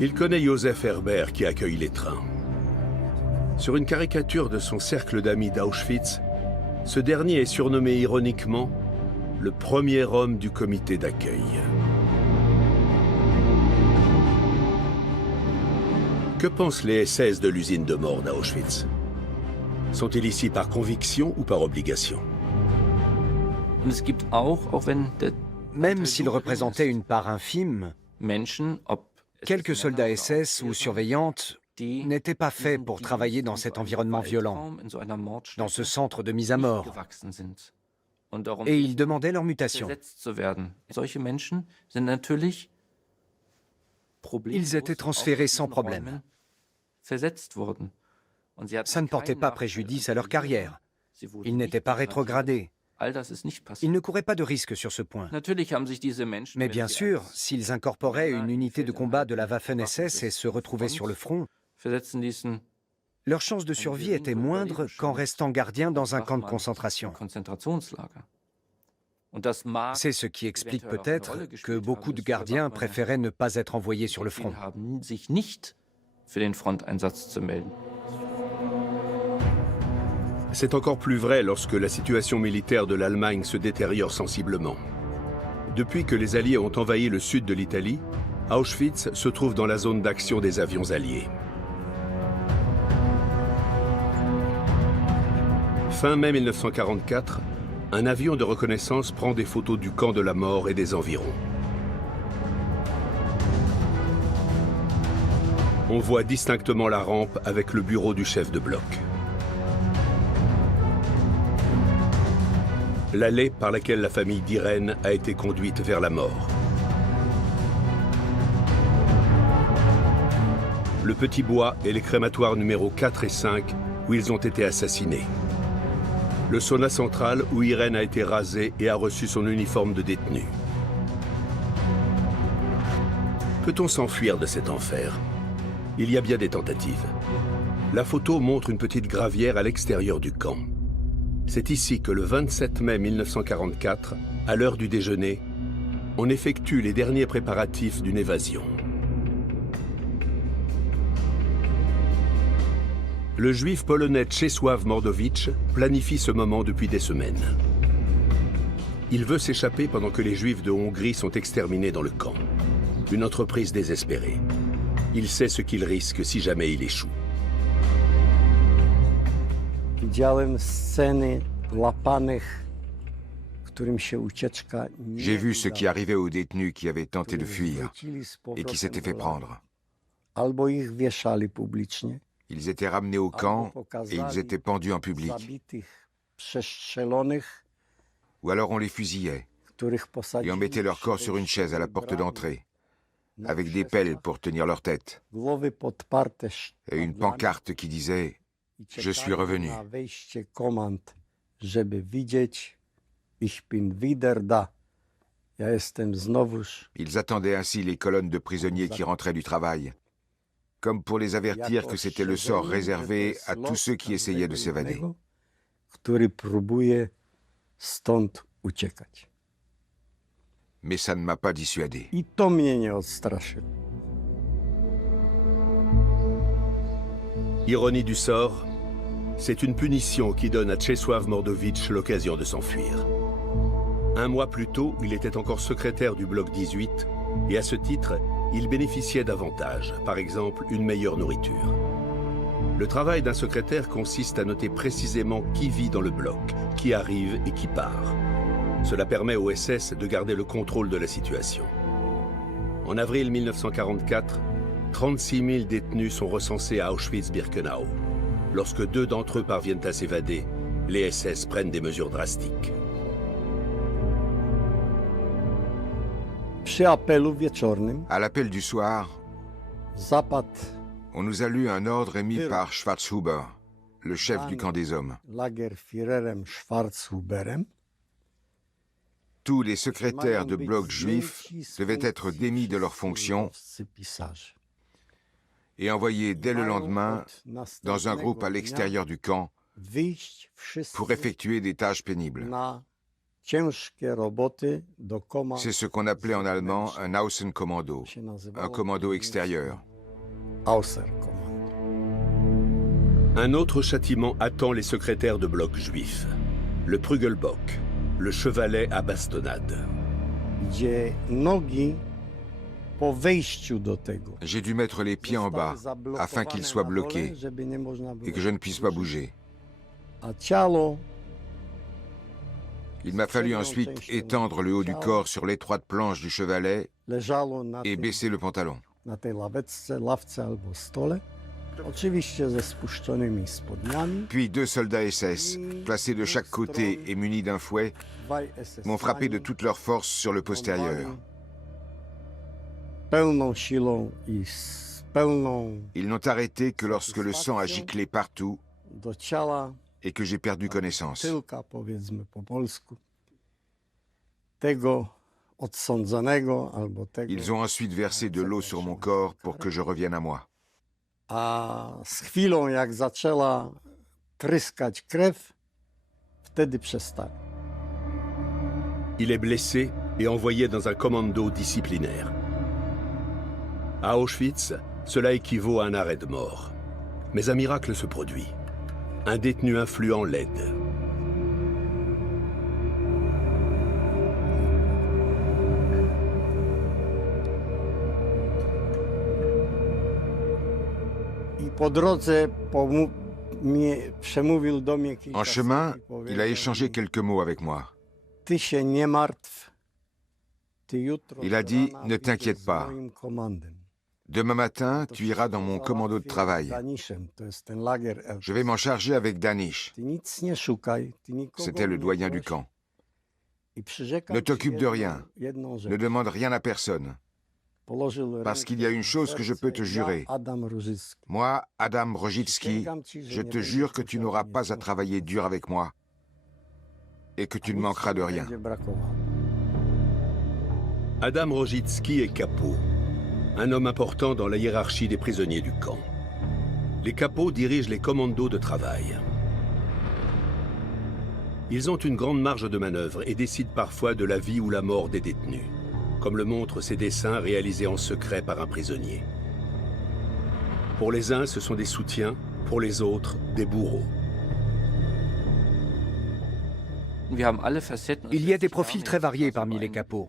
Il connaît Josef Herber qui accueille les trains. Sur une caricature de son cercle d'amis d'Auschwitz, ce dernier est surnommé ironiquement le premier homme du comité d'accueil. Que pensent les SS de l'usine de mort d'Auschwitz? Sont-ils ici par conviction ou par obligation? Même s'ils représentaient une part infime, quelques soldats SS ou surveillantes n'étaient pas faits pour travailler dans cet environnement violent, dans ce centre de mise à mort. Et ils demandaient leur mutation. Ils étaient transférés sans problème. Ça ne portait pas préjudice à leur carrière. Ils n'étaient pas rétrogradés. Ils ne couraient pas de risque sur ce point. Mais bien sûr, s'ils incorporaient une unité de combat de la Waffen-SS et se retrouvaient sur le front, leurs chances de survie étaient moindres qu'en restant gardiens dans un camp de concentration. C'est ce qui explique peut-être que beaucoup de gardiens préféraient ne pas être envoyés sur le front. C'est encore plus vrai lorsque la situation militaire de l'Allemagne se détériore sensiblement. Depuis que les Alliés ont envahi le sud de l'Italie, Auschwitz se trouve dans la zone d'action des avions alliés. Fin mai 1944, un avion de reconnaissance prend des photos du camp de la mort et des environs. On voit distinctement la rampe avec le bureau du chef de bloc. L'allée par laquelle la famille d'Irène a été conduite vers la mort. Le petit bois et les crématoires numéros 4 et 5 où ils ont été assassinés. Le sauna central où Irène a été rasée et a reçu son uniforme de détenu. Peut-on s'enfuir de cet enfer? Il y a bien des tentatives. La photo montre une petite gravière à l'extérieur du camp. C'est ici que le 27 mai 1944, à l'heure du déjeuner, on effectue les derniers préparatifs d'une évasion. Le juif polonais Czesław Mordowicz planifie ce moment depuis des semaines. Il veut s'échapper pendant que les juifs de Hongrie sont exterminés dans le camp. Une entreprise désespérée. Il sait ce qu'il risque si jamais il échoue. J'ai vu ce qui arrivait aux détenus qui avaient tenté de fuir et qui s'étaient fait prendre. Ils étaient ramenés au camp et ils étaient pendus en public. Ou alors on les fusillait et on mettait leur corps sur une chaise à la porte d'entrée, avec des pelles pour tenir leur tête, et une pancarte qui disait « Je suis revenu ». Ils attendaient ainsi les colonnes de prisonniers qui rentraient du travail, comme pour les avertir que c'était le sort réservé à tous ceux qui essayaient de s'évader. Mais ça ne m'a pas dissuadé. Ironie du sort, c'est une punition qui donne à Czesław Mordowicz l'occasion de s'enfuir. Un mois plus tôt, il était encore secrétaire du bloc 18 et à ce titre, il bénéficiait d'avantages, par exemple une meilleure nourriture. Le travail d'un secrétaire consiste à noter précisément qui vit dans le bloc, qui arrive et qui part. Cela permet au SS de garder le contrôle de la situation. En avril 1944, 36 000 détenus sont recensés à Auschwitz-Birkenau. Lorsque 2 d'entre eux parviennent à s'évader, les SS prennent des mesures drastiques. À l'appel du soir, on nous a lu un ordre émis par Schwarzhuber, le chef du camp des hommes. Tous les secrétaires de blocs juifs devaient être démis de leurs fonctions et envoyés dès le lendemain dans un groupe à l'extérieur du camp pour effectuer des tâches pénibles. C'est ce qu'on appelait en allemand un Außenkommando, un commando extérieur. Un autre châtiment attend les secrétaires de blocs juifs, le Prügelbock, le chevalet à bastonnade. J'ai dû mettre les pieds en bas afin qu'ils soient bloqués et que je ne puisse pas bouger. Il m'a fallu ensuite étendre le haut du corps sur l'étroite planche du chevalet et baisser le pantalon. Puis 2 soldats SS, placés de chaque côté et munis d'un fouet, m'ont frappé de toute leur force sur le postérieur. Ils n'ont arrêté que lorsque le sang a giclé partout et que j'ai perdu connaissance. Ils ont ensuite versé de l'eau sur mon corps pour que je revienne à moi. Il est blessé et envoyé dans un commando disciplinaire. À Auschwitz, cela équivaut à un arrêt de mort. Mais un miracle se produit. Un détenu influent l'aide. En chemin, il a échangé quelques mots avec moi. Il a dit « Ne t'inquiète pas. Demain matin, tu iras dans mon commando de travail. Je vais m'en charger avec Danish. » C'était le doyen du camp. « Ne t'occupe de rien. Ne demande rien à personne. Parce qu'il y a une chose que je peux te jurer. Moi, Adam Rojicki, je te jure que tu n'auras pas à travailler dur avec moi et que tu ne manqueras de rien. » Adam Rojicki est capot, un homme important dans la hiérarchie des prisonniers du camp. Les capots dirigent les commandos de travail. Ils ont une grande marge de manœuvre et décident parfois de la vie ou la mort des détenus, comme le montrent ces dessins réalisés en secret par un prisonnier. Pour les uns, ce sont des soutiens, pour les autres, des bourreaux. Il y a des profils très variés parmi les capots.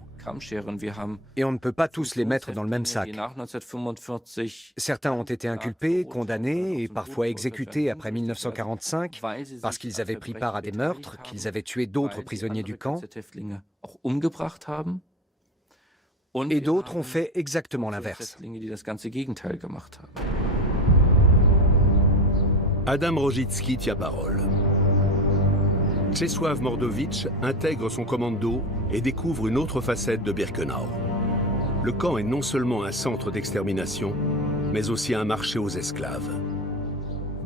Et on ne peut pas tous les mettre dans le même sac. Certains ont été inculpés, condamnés et parfois exécutés après 1945 parce qu'ils avaient pris part à des meurtres, qu'ils avaient tué d'autres prisonniers du camp. Et d'autres ont fait exactement l'inverse. Adam Rojicki tient parole. Czesław Mordowicz intègre son commando et découvre une autre facette de Birkenau. Le camp est non seulement un centre d'extermination, mais aussi un marché aux esclaves.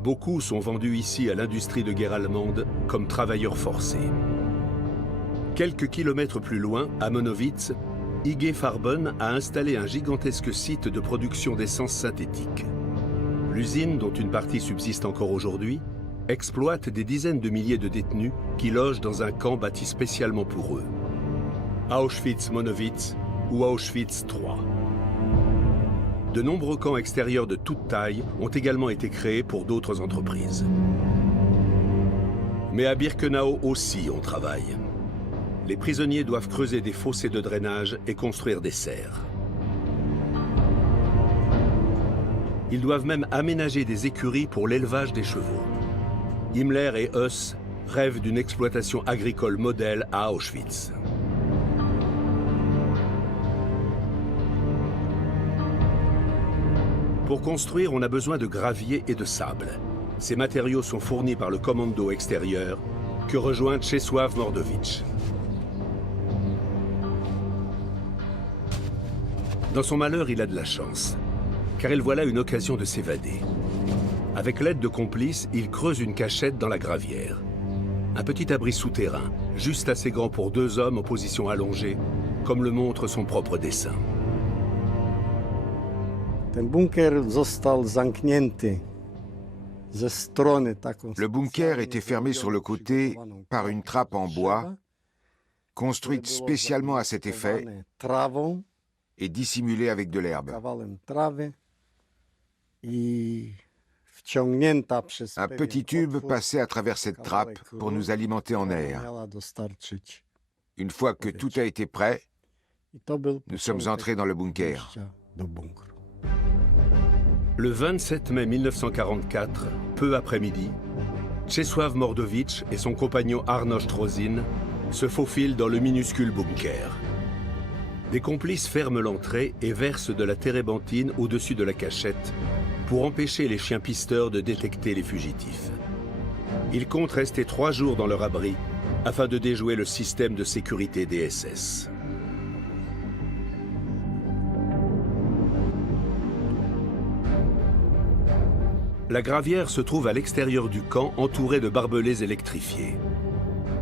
Beaucoup sont vendus ici à l'industrie de guerre allemande comme travailleurs forcés. Quelques kilomètres plus loin, à Monowitz, IG Farben a installé un gigantesque site de production d'essence synthétique. L'usine, dont une partie subsiste encore aujourd'hui, exploite des dizaines de milliers de détenus qui logent dans un camp bâti spécialement pour eux. Auschwitz-Monowitz ou Auschwitz III. De nombreux camps extérieurs de toute taille ont également été créés pour d'autres entreprises. Mais à Birkenau aussi on travaille. Les prisonniers doivent creuser des fossés de drainage et construire des serres. Ils doivent même aménager des écuries pour l'élevage des chevaux. Himmler et Höss rêvent d'une exploitation agricole modèle à Auschwitz. Pour construire, on a besoin de gravier et de sable. Ces matériaux sont fournis par le commando extérieur que rejoint Czesław Mordowicz. Dans son malheur, il a de la chance, car il voit là une occasion de s'évader. Avec l'aide de complices, il creuse une cachette dans la gravière. Un petit abri souterrain, juste assez grand pour 2 hommes en position allongée, comme le montre son propre dessin. Le bunker était fermé sur le côté par une trappe en bois, construite spécialement à cet effet et dissimulée avec de l'herbe. Un petit tube passait à travers cette trappe pour nous alimenter en air. Une fois que tout a été prêt, nous sommes entrés dans le bunker. Le 27 mai 1944, peu après-midi, Czesław Mordowicz et son compagnon Arnošt Rosin se faufilent dans le minuscule bunker. Des complices ferment l'entrée et versent de la térébenthine au-dessus de la cachette pour empêcher les chiens pisteurs de détecter les fugitifs. Ils comptent rester 3 jours dans leur abri afin de déjouer le système de sécurité des SS. La gravière se trouve à l'extérieur du camp, entourée de barbelés électrifiés.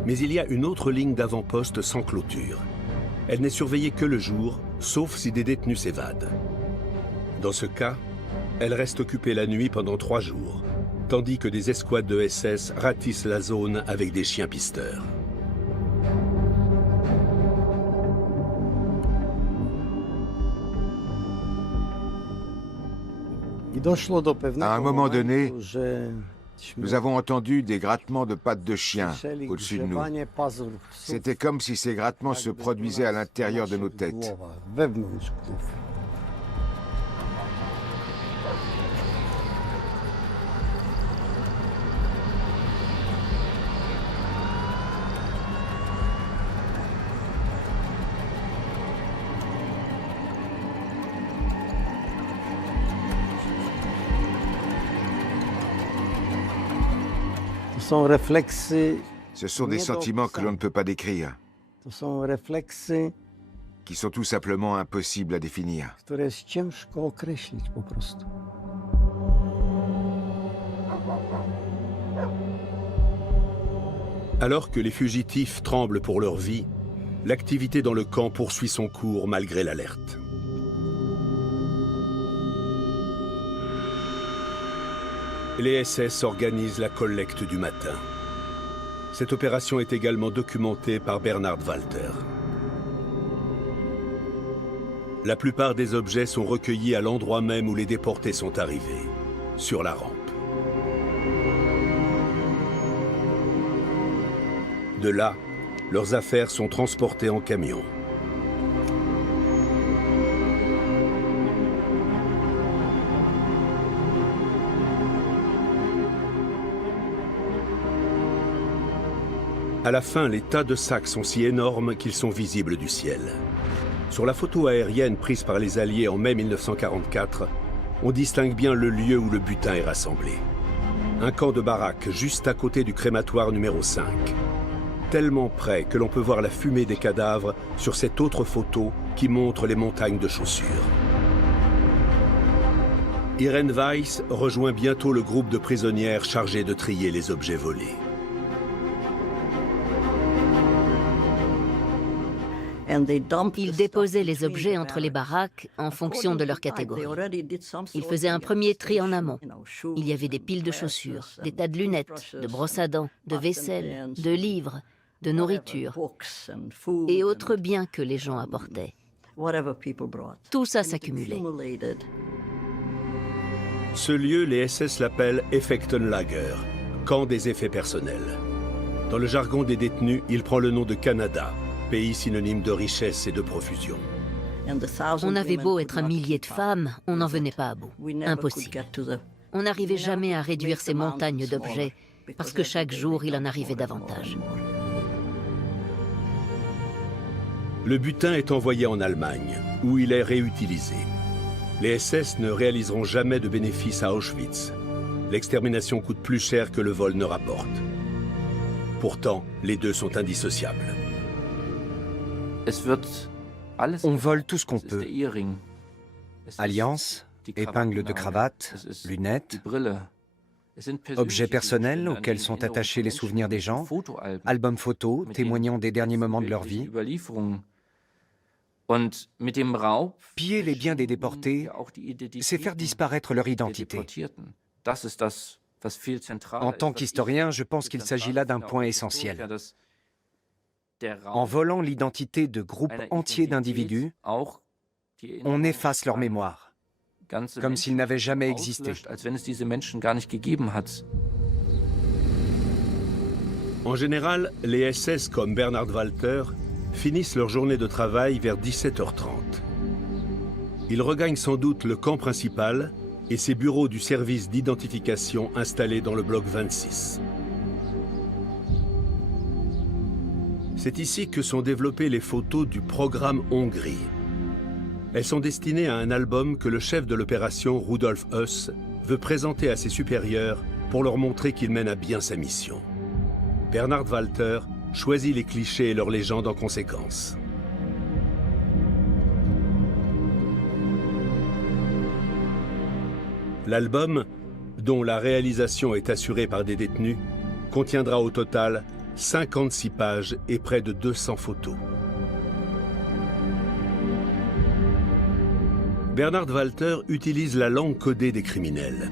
Mais il y a une autre ligne d'avant-poste sans clôture. Elle n'est surveillée que le jour, sauf si des détenus s'évadent. Dans ce cas, elle reste occupée la nuit pendant 3 jours, tandis que des escouades de SS ratissent la zone avec des chiens pisteurs. À un moment donné, nous avons entendu des grattements de pattes de chien au-dessus de nous. C'était comme si ces grattements se produisaient à l'intérieur de nos têtes. Ce sont des sentiments que l'on ne peut pas décrire, qui sont tout simplement impossibles à définir. Alors que les fugitifs tremblent pour leur vie, l'activité dans le camp poursuit son cours malgré l'alerte. Les SS organisent la collecte du matin. Cette opération est également documentée par Bernhard Walter. La plupart des objets sont recueillis à l'endroit même où les déportés sont arrivés, sur la rampe. De là, leurs affaires sont transportées en camion. À la fin, les tas de sacs sont si énormes qu'ils sont visibles du ciel. Sur la photo aérienne prise par les Alliés en mai 1944, on distingue bien le lieu où le butin est rassemblé. Un camp de baraques juste à côté du crématoire numéro 5. Tellement près que l'on peut voir la fumée des cadavres sur cette autre photo qui montre les montagnes de chaussures. Irene Weiss rejoint bientôt le groupe de prisonnières chargé de trier les objets volés. Ils déposaient les objets entre les baraques en fonction de leur catégorie. Ils faisaient un premier tri en amont. Il y avait des piles de chaussures, des tas de lunettes, de brosses à dents, de vaisselle, de livres, de nourriture et autres biens que les gens apportaient. Tout ça s'accumulait. Ce lieu, les SS l'appellent Effektenlager, camp des effets personnels. Dans le jargon des détenus, il prend le nom de Canada, pays synonyme de richesse et de profusion. On avait beau être un millier de femmes, on n'en venait pas à bout. Impossible. On n'arrivait jamais à réduire ces montagnes d'objets, parce que chaque jour, il en arrivait davantage. Le butin est envoyé en Allemagne, où il est réutilisé. Les SS ne réaliseront jamais de bénéfices à Auschwitz. L'extermination coûte plus cher que le vol ne rapporte. Pourtant, les deux sont indissociables. On vole tout ce qu'on peut. Alliances, épingles de cravate, lunettes, objets personnels auxquels sont attachés les souvenirs des gens, albums photos témoignant des derniers moments de leur vie. Piller les biens des déportés, c'est faire disparaître leur identité. En tant qu'historien, je pense qu'il s'agit là d'un point essentiel. En volant l'identité de groupes entiers d'individus, on efface leur mémoire, comme s'ils n'avaient jamais existé. En général, les SS comme Bernhard Walter finissent leur journée de travail vers 17h30. Ils regagnent sans doute le camp principal et ses bureaux du service d'identification installés dans le bloc 26. C'est ici que sont développées les photos du programme Hongrie. Elles sont destinées à un album que le chef de l'opération, Rudolf Höss, veut présenter à ses supérieurs pour leur montrer qu'il mène à bien sa mission. Bernhard Walter choisit les clichés et leurs légendes en conséquence. L'album, dont la réalisation est assurée par des détenus, contiendra au total 56 pages et près de 200 photos. Bernhard Walter utilise la langue codée des criminels.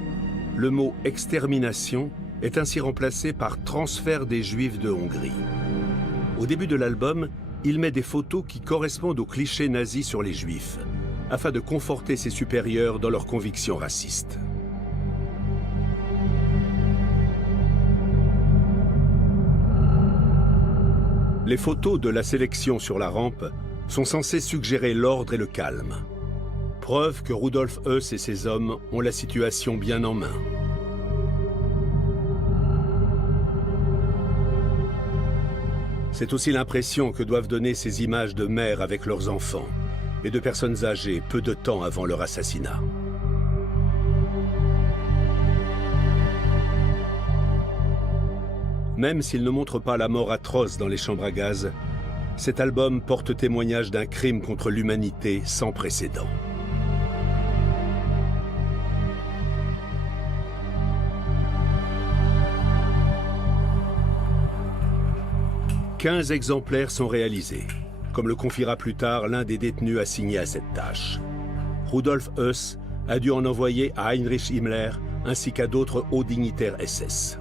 Le mot « extermination » est ainsi remplacé par « transfert des Juifs de Hongrie ». Au début de l'album, il met des photos qui correspondent aux clichés nazis sur les Juifs, afin de conforter ses supérieurs dans leurs convictions racistes. Les photos de la sélection sur la rampe sont censées suggérer l'ordre et le calme. Preuve que Rudolf Höss et ses hommes ont la situation bien en main. C'est aussi l'impression que doivent donner ces images de mères avec leurs enfants et de personnes âgées peu de temps avant leur assassinat. Même s'il ne montre pas la mort atroce dans les chambres à gaz, cet album porte témoignage d'un crime contre l'humanité sans précédent. « 15 exemplaires sont réalisés, comme le confiera plus tard l'un des détenus assigné à cette tâche. Rudolf Höss a dû en envoyer à Heinrich Himmler ainsi qu'à d'autres hauts dignitaires SS.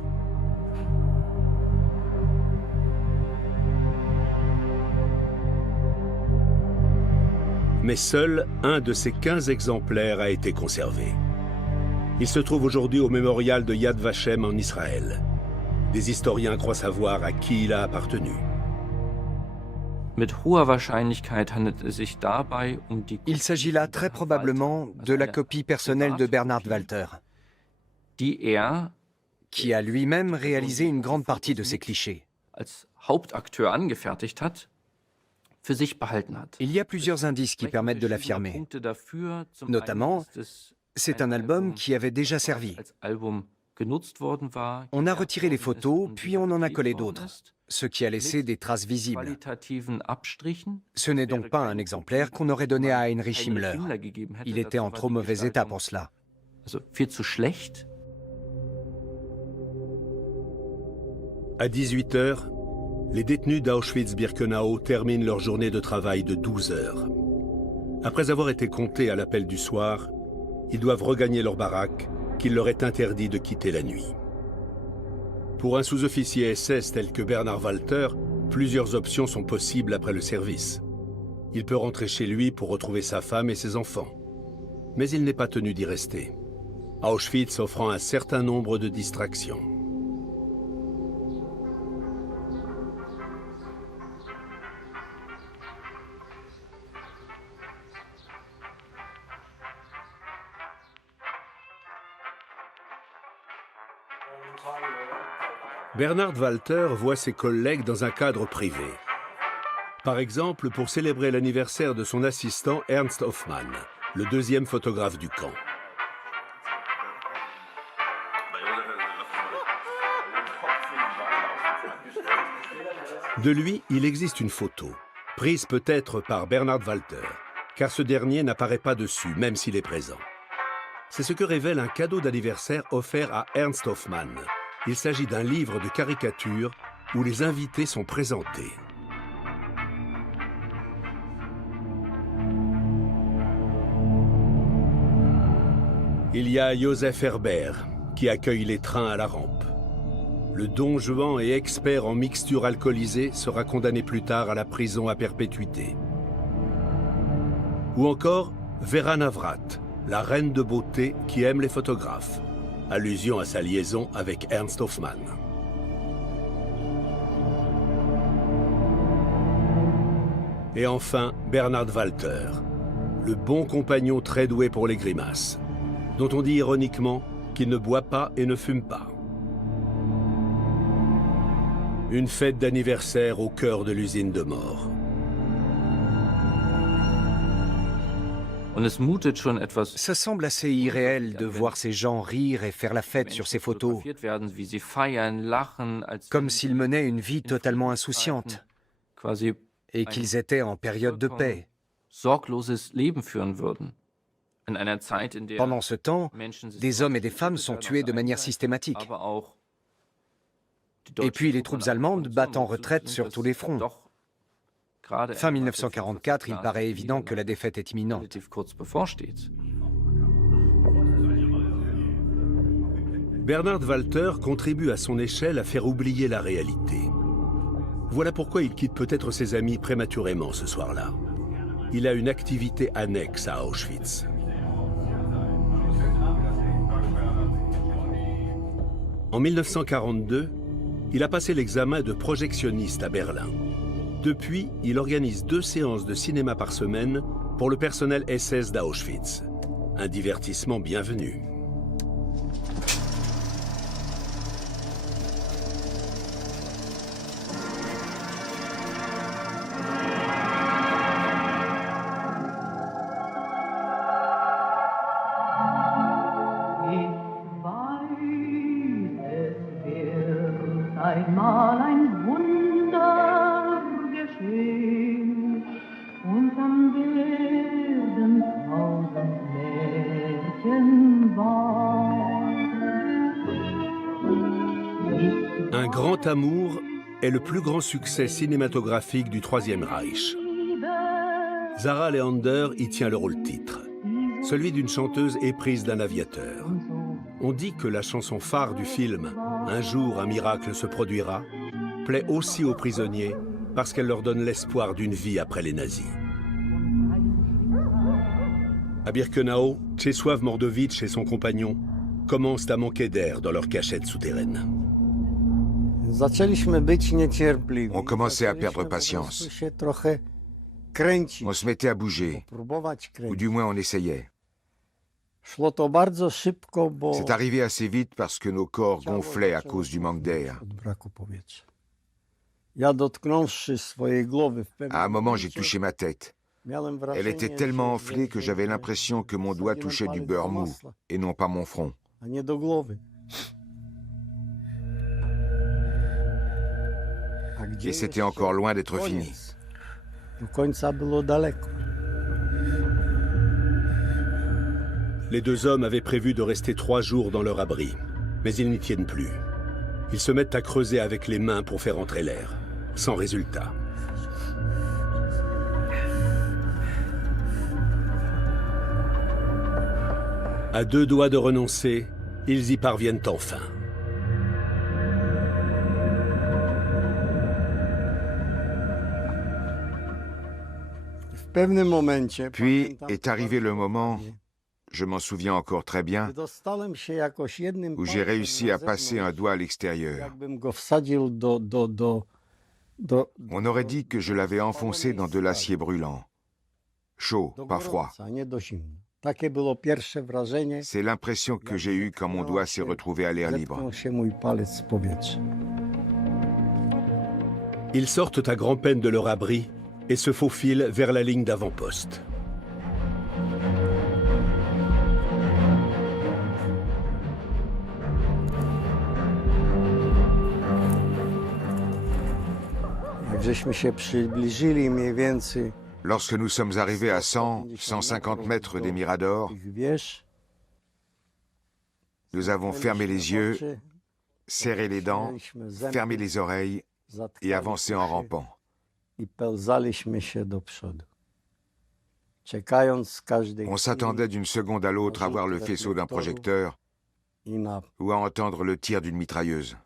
Mais seul un de ces 15 exemplaires a été conservé. Il se trouve aujourd'hui au mémorial de Yad Vashem en Israël. Des historiens croient savoir à qui il a appartenu. Il s'agit là très probablement de la copie personnelle de Bernhard Walter, qui a lui-même réalisé une grande partie de ces clichés. Il y a plusieurs indices qui permettent de l'affirmer. Notamment, c'est un album qui avait déjà servi. On a retiré les photos, puis on en a collé d'autres, ce qui a laissé des traces visibles. Ce n'est donc pas un exemplaire qu'on aurait donné à Heinrich Himmler. Il était en trop mauvais état pour cela. À 18h, les détenus d'Auschwitz-Birkenau terminent leur journée de travail de 12 heures. Après avoir été comptés à l'appel du soir, ils doivent regagner leur baraque, qu'il leur est interdit de quitter la nuit. Pour un sous-officier SS tel que Bernhard Walter, plusieurs options sont possibles après le service. Il peut rentrer chez lui pour retrouver sa femme et ses enfants. Mais il n'est pas tenu d'y rester, Auschwitz offrant un certain nombre de distractions. Bernhard Walter voit ses collègues dans un cadre privé. Par exemple, pour célébrer l'anniversaire de son assistant Ernst Hoffmann, le deuxième photographe du camp. De lui, il existe une photo, prise peut-être par Bernhard Walter, car ce dernier n'apparaît pas dessus, même s'il est présent. C'est ce que révèle un cadeau d'anniversaire offert à Ernst Hoffmann. Il s'agit d'un livre de caricatures où les invités sont présentés. Il y a Joseph Herbert, qui accueille les trains à la rampe. Le don Juan et expert en mixture alcoolisée sera condamné plus tard à la prison à perpétuité. Ou encore Vera Navrat, la reine de beauté qui aime les photographes. Allusion à sa liaison avec Ernst Hoffmann. Et enfin, Bernhard Walter, le bon compagnon très doué pour les grimaces, dont on dit ironiquement qu'il ne boit pas et ne fume pas. Une fête d'anniversaire au cœur de l'usine de mort. Ça semble assez irréel de voir ces gens rire et faire la fête sur ces photos, comme s'ils menaient une vie totalement insouciante et qu'ils étaient en période de paix. Pendant ce temps, des hommes et des femmes sont tués de manière systématique. Et puis les troupes allemandes battent en retraite sur tous les fronts. Fin 1944, il paraît évident que la défaite est imminente. Bernhard Walter contribue à son échelle à faire oublier la réalité. Voilà pourquoi il quitte peut-être ses amis prématurément ce soir-là. Il a une activité annexe à Auschwitz. En 1942, il a passé l'examen de projectionniste à Berlin. Depuis, il organise 2 séances de cinéma par semaine pour le personnel SS d'Auschwitz. Un divertissement bienvenu. Einmal ein Wunder geschehen, und dann werden 1000 Märchen wahr. Un grand amour est le plus grand succès cinématographique du Troisième Reich. Zara Leander y tient le rôle-titre, celui d'une chanteuse éprise d'un aviateur. On dit que la chanson phare du film « Un jour, un miracle se produira » plaît aussi aux prisonniers parce qu'elle leur donne l'espoir d'une vie après les nazis. À Birkenau, Czesław Mordowicz et son compagnon commencent à manquer d'air dans leur cachette souterraine. On commençait à perdre patience. On se mettait à bouger, ou du moins on essayait. C'est arrivé assez vite parce que nos corps gonflaient à cause du manque d'air. À un moment, j'ai touché ma tête. Elle était tellement enflée que j'avais l'impression que mon doigt touchait du beurre mou et non pas mon front. Et c'était encore loin d'être fini. Les 2 hommes avaient prévu de rester 3 jours dans leur abri, mais ils n'y tiennent plus. Ils se mettent à creuser avec les mains pour faire entrer l'air, sans résultat. À 2 doigts de renoncer, ils y parviennent enfin. Puis est arrivé le moment, je m'en souviens encore très bien, où j'ai réussi à passer un doigt à l'extérieur. On aurait dit que je l'avais enfoncé dans de l'acier brûlant. Chaud, pas froid. C'est l'impression que j'ai eue quand mon doigt s'est retrouvé à l'air libre. Ils sortent à grand-peine de leur abri et se faufilent vers la ligne d'avant-poste. Lorsque nous sommes arrivés à 100, 150 mètres des Miradors, nous avons fermé les yeux, serré les dents, fermé les oreilles et avancé en rampant. On s'attendait d'une seconde à l'autre à voir le faisceau d'un projecteur ou à entendre le tir d'une mitrailleuse.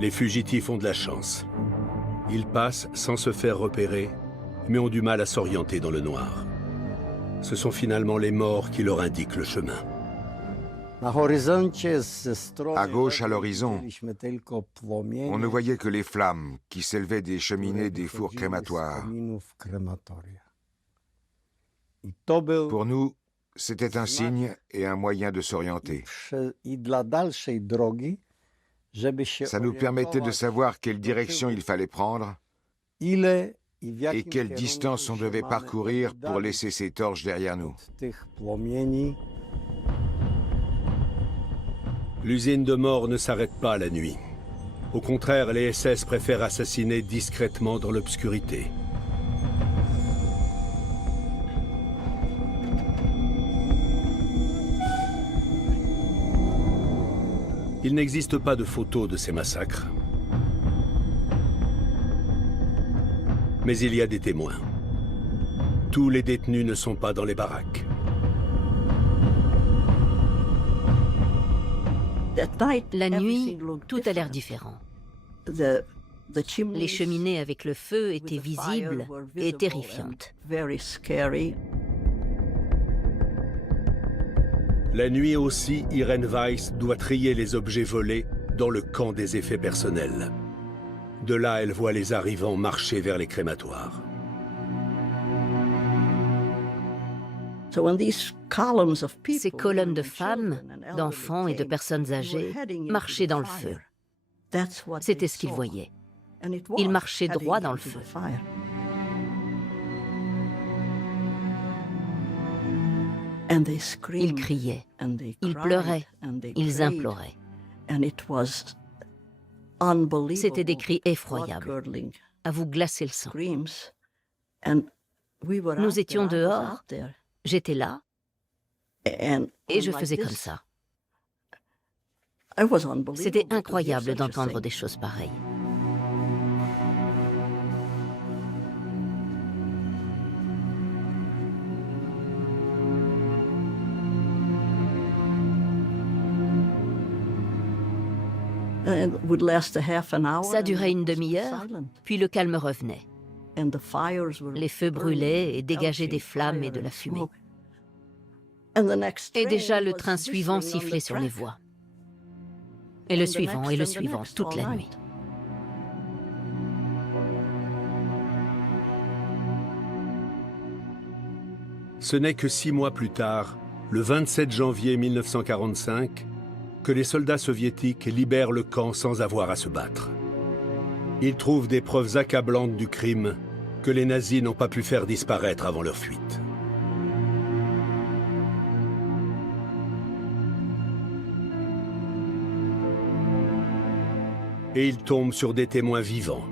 Les fugitifs ont de la chance. Ils passent sans se faire repérer, mais ont du mal à s'orienter dans le noir. Ce sont finalement les morts qui leur indiquent le chemin. À gauche, à l'horizon, on ne voyait que les flammes qui s'élevaient des cheminées des fours crématoires. Pour nous, c'était un signe et un moyen de s'orienter. Ça nous permettait de savoir quelle direction il fallait prendre et quelle distance on devait parcourir pour laisser ces torches derrière nous. L'usine de mort ne s'arrête pas la nuit. Au contraire, les SS préfèrent assassiner discrètement dans l'obscurité. Il n'existe pas de photos de ces massacres. Mais il y a des témoins. Tous les détenus ne sont pas dans les baraques. La nuit, tout a l'air différent. Les cheminées avec le feu étaient visibles et terrifiantes. La nuit aussi, Irene Weiss doit trier les objets volés dans le camp des effets personnels. De là, elle voit les arrivants marcher vers les crématoires. Ces colonnes de femmes, d'enfants et de personnes âgées marchaient dans le feu. C'était ce qu'ils voyaient. Ils marchaient droit dans le feu. Ils criaient, ils pleuraient, ils imploraient. C'étaient des cris effroyables, à vous glacer le sang. Nous étions dehors, j'étais là, et je faisais comme ça. C'était incroyable d'entendre des choses pareilles. Ça durait une demi-heure, puis le calme revenait. Les feux brûlaient et dégageaient des flammes et de la fumée. Et déjà le train suivant sifflait sur les voies. Et le suivant, toute la nuit. Ce n'est que 6 mois plus tard, le 27 janvier 1945, que les soldats soviétiques libèrent le camp sans avoir à se battre. Ils trouvent des preuves accablantes du crime que les nazis n'ont pas pu faire disparaître avant leur fuite. Et ils tombent sur des témoins vivants.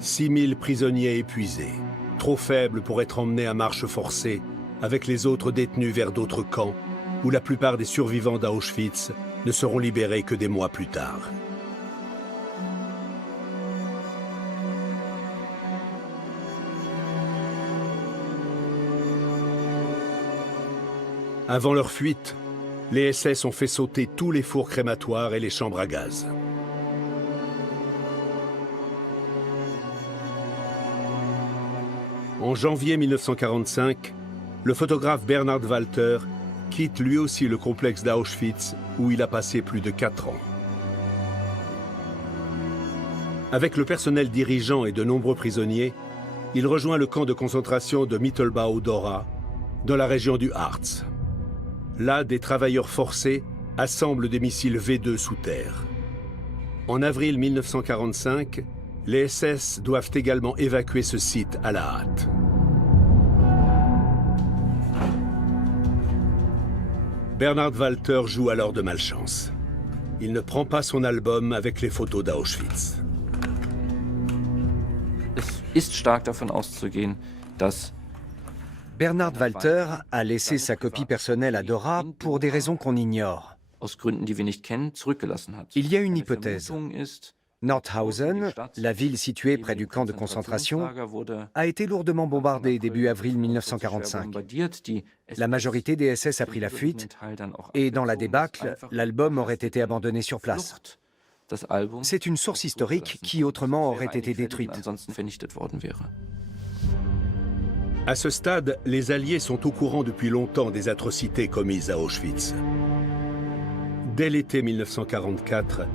6000 prisonniers épuisés, trop faibles pour être emmenés à marche forcée avec les autres détenus vers d'autres camps, où la plupart des survivants d'Auschwitz ne seront libérés que des mois plus tard. Avant leur fuite, les SS ont fait sauter tous les fours crématoires et les chambres à gaz. En janvier 1945, le photographe Bernhard Walter quitte lui aussi le complexe d'Auschwitz où il a passé plus de 4 ans. Avec le personnel dirigeant et de nombreux prisonniers, il rejoint le camp de concentration de Mittelbau-Dora, dans la région du Harz. Là, des travailleurs forcés assemblent des missiles V2 sous terre. En avril 1945, les SS doivent également évacuer ce site à la hâte. Bernhard Walter joue alors de malchance. il ne prend pas son album avec les photos d'Auschwitz. Es ist stark davon auszugehen, dass Bernhard Walter a laissé sa copie personnelle à Dora pour des raisons qu'on ignore. aus Gründen, die wir nicht kennen, zurückgelassen hat. Il y a une Eine hypothèse. Vermutung ist, Nordhausen, la ville située près du camp de concentration, a été lourdement bombardée début avril 1945. La majorité des SS a pris la fuite et dans la débâcle, l'album aurait été abandonné sur place. C'est une source historique qui autrement aurait été détruite. À ce stade, les Alliés sont au courant depuis longtemps des atrocités commises à Auschwitz. Dès l'été 1944,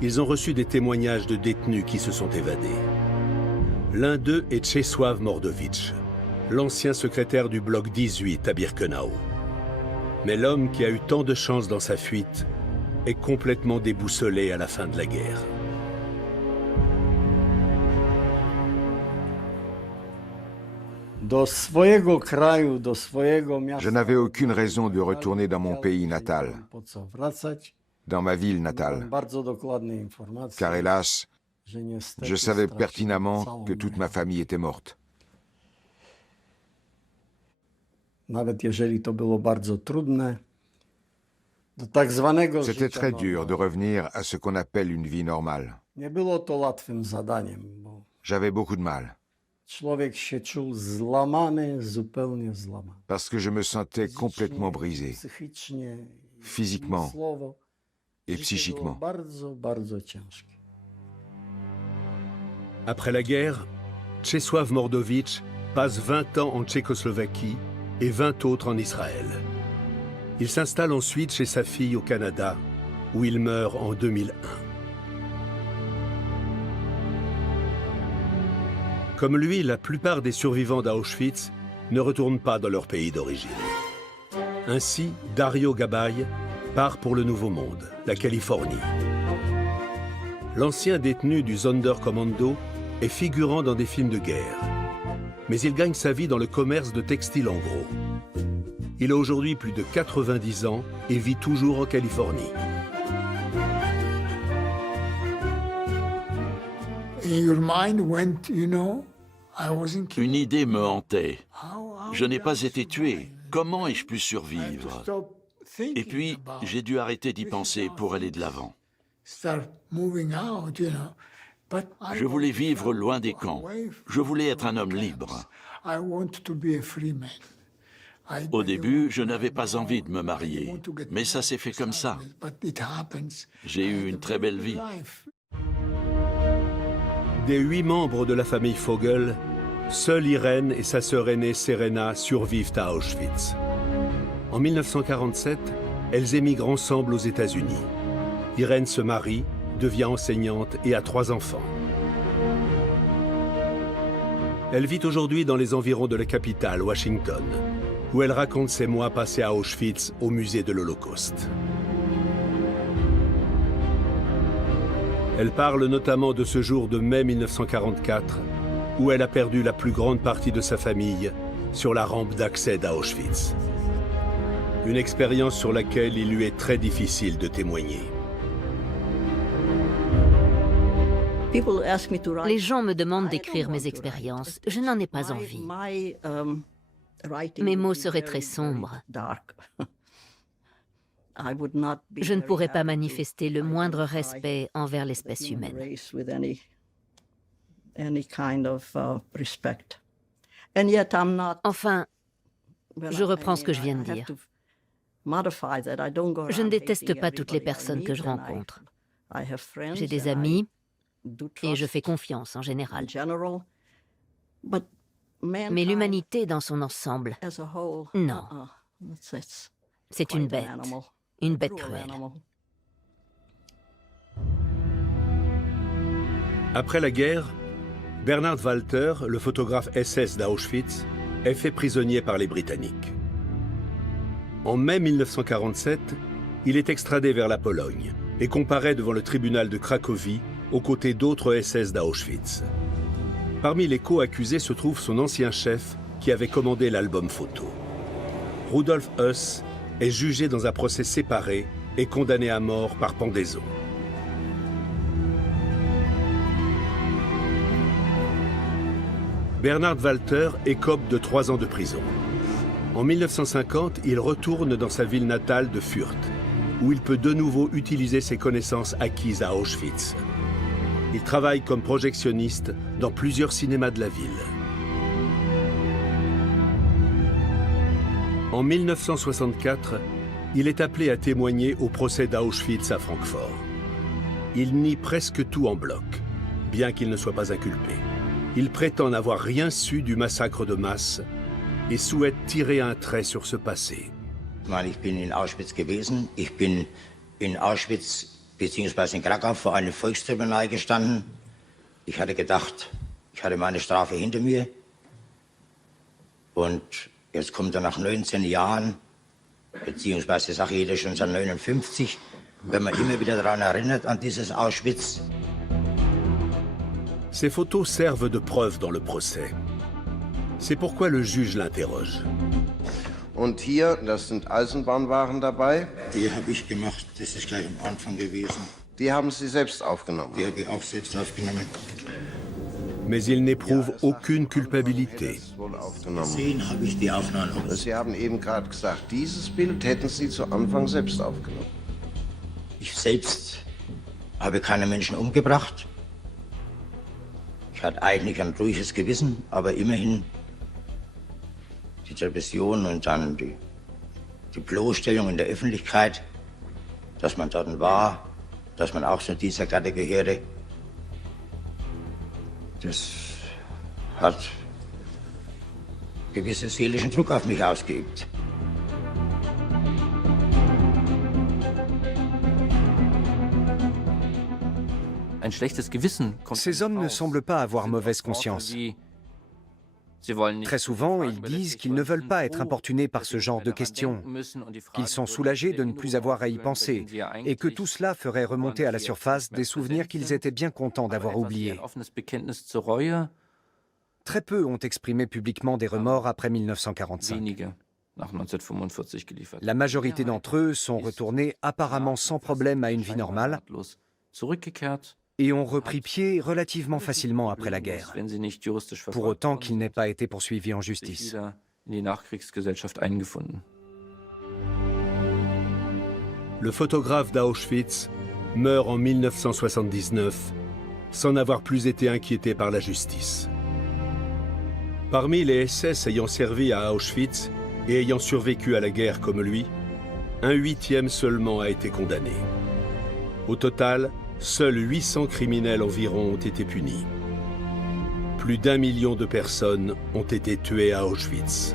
ils ont reçu des témoignages de détenus qui se sont évadés. L'un d'eux est Czesław Mordowicz, l'ancien secrétaire du bloc 18 à Birkenau. Mais l'homme qui a eu tant de chance dans sa fuite est complètement déboussolé à la fin de la guerre. Je n'avais aucune raison de retourner dans mon pays natal, dans ma ville natale, car hélas, je savais pertinemment que toute ma famille était morte. C'était très dur de revenir à ce qu'on appelle une vie normale. J'avais beaucoup de mal. Parce que je me sentais complètement brisé, physiquement et psychiquement. Après la guerre, Czesław Mordowicz passe 20 ans en Tchécoslovaquie et 20 autres en Israël. Il s'installe ensuite chez sa fille au Canada, où il meurt en 2001. Comme lui, la plupart des survivants d'Auschwitz ne retournent pas dans leur pays d'origine. Ainsi, Dario Gabay part pour le Nouveau Monde, la Californie. L'ancien détenu du Sonderkommando est figurant dans des films de guerre. Mais il gagne sa vie dans le commerce de textiles en gros. Il a aujourd'hui plus de 90 ans et vit toujours en Californie. Une idée me hantait. Je n'ai pas été tué. Comment ai-je pu survivre? Et puis, j'ai dû arrêter d'y penser pour aller de l'avant. Je voulais vivre loin des camps. Je voulais être un homme libre. Au début, je n'avais pas envie de me marier, mais ça s'est fait comme ça. J'ai eu une très belle vie. Des 8 membres de la famille Vogel, seules Irène et sa sœur aînée Serena survivent à Auschwitz. En 1947, elles émigrent ensemble aux États-Unis. Irène se marie, devient enseignante et a 3 enfants. Elle vit aujourd'hui dans les environs de la capitale, Washington, où elle raconte ses mois passés à Auschwitz au musée de l'Holocauste. Elle parle notamment de ce jour de mai 1944, où elle a perdu la plus grande partie de sa famille sur la rampe d'accès d'Auschwitz. Une expérience sur laquelle il lui est très difficile de témoigner. Les gens me demandent d'écrire mes expériences. Je n'en ai pas envie. Mes mots seraient très sombres. Je ne pourrais pas manifester le moindre respect envers l'espèce humaine. Enfin, je reprends ce que je viens de dire. Je ne déteste pas toutes les personnes que je rencontre. J'ai des amis et je fais confiance en général. Mais l'humanité dans son ensemble, non. C'est une bête cruelle. Après la guerre, Bernhard Walter, le photographe SS d'Auschwitz, est fait prisonnier par les Britanniques. En mai 1947, il est extradé vers la Pologne et comparaît devant le tribunal de Cracovie aux côtés d'autres SS d'Auschwitz. Parmi les co-accusés se trouve son ancien chef qui avait commandé l'album photo. Rudolf Höss est jugé dans un procès séparé est condamné à mort par pendaison. Bernhard Walter écope de 3 ans de prison. En 1950, il retourne dans sa ville natale de Fürth, où il peut de nouveau utiliser ses connaissances acquises à Auschwitz. Il travaille comme projectionniste dans plusieurs cinémas de la ville. En 1964, il est appelé à témoigner au procès d'Auschwitz à Francfort. Il nie presque tout en bloc, bien qu'il ne soit pas inculpé. Il prétend n'avoir rien su du massacre de masse et souhaite tirer un trait sur ce passé. Ich bin in Auschwitz gewesen. Ich bin in Auschwitz bzw. in Krakau vor einem Volkstribunal gestanden. Ich hatte gedacht, ich hatte meine Strafe hinter mir. Und jetzt kommt er nach 19 Jahren, beziehungsweise sage ich jeder schon seit 59, wenn man immer wieder daran erinnert, an dieses Auschwitz. Ces photos servent de preuve dans le procès. C'est pourquoi le juge l'interroge. Und hier, das sind Eisenbahnwaren dabei. Die habe ich gemacht, das ist gleich am Anfang gewesen. Die haben Sie selbst aufgenommen? Die habe ich auch selbst aufgenommen. Mais il n'éprouve aucune culpabilité. Gesehen habe ich die Aufnahmen. Sie haben eben gerade gesagt, dieses Bild hätten Sie zu Anfang selbst aufgenommen. Ich selbst habe keine Menschen umgebracht. Ich hatte eigentlich ein ruhiges Gewissen, aber immerhin die Repression und dann die Bloßstellung in der Öffentlichkeit, dass man dort war, dass man auch zu dieser Gattung gehörte, das hat gewissen seelischen Druck auf mich ausgeübt. Ces hommes ne semblent pas avoir mauvaise conscience. Très souvent, ils disent qu'ils ne veulent pas être importunés par ce genre de questions, qu'ils sont soulagés de ne plus avoir à y penser, et que tout cela ferait remonter à la surface des souvenirs qu'ils étaient bien contents d'avoir oubliés. Très peu ont exprimé publiquement des remords après 1945. La majorité d'entre eux sont retournés apparemment sans problème à une vie normale et ont repris pied relativement facilement après la guerre, pour autant qu'ils n'aient pas été poursuivis en justice. Le photographe d'Auschwitz meurt en 1979 sans n'avoir plus été inquiété par la justice. Parmi les SS ayant servi à Auschwitz et ayant survécu à la guerre comme lui, un 8e seulement a été condamné. Au total, seuls 800 criminels environ ont été punis. Plus d'1 million de personnes ont été tuées à Auschwitz.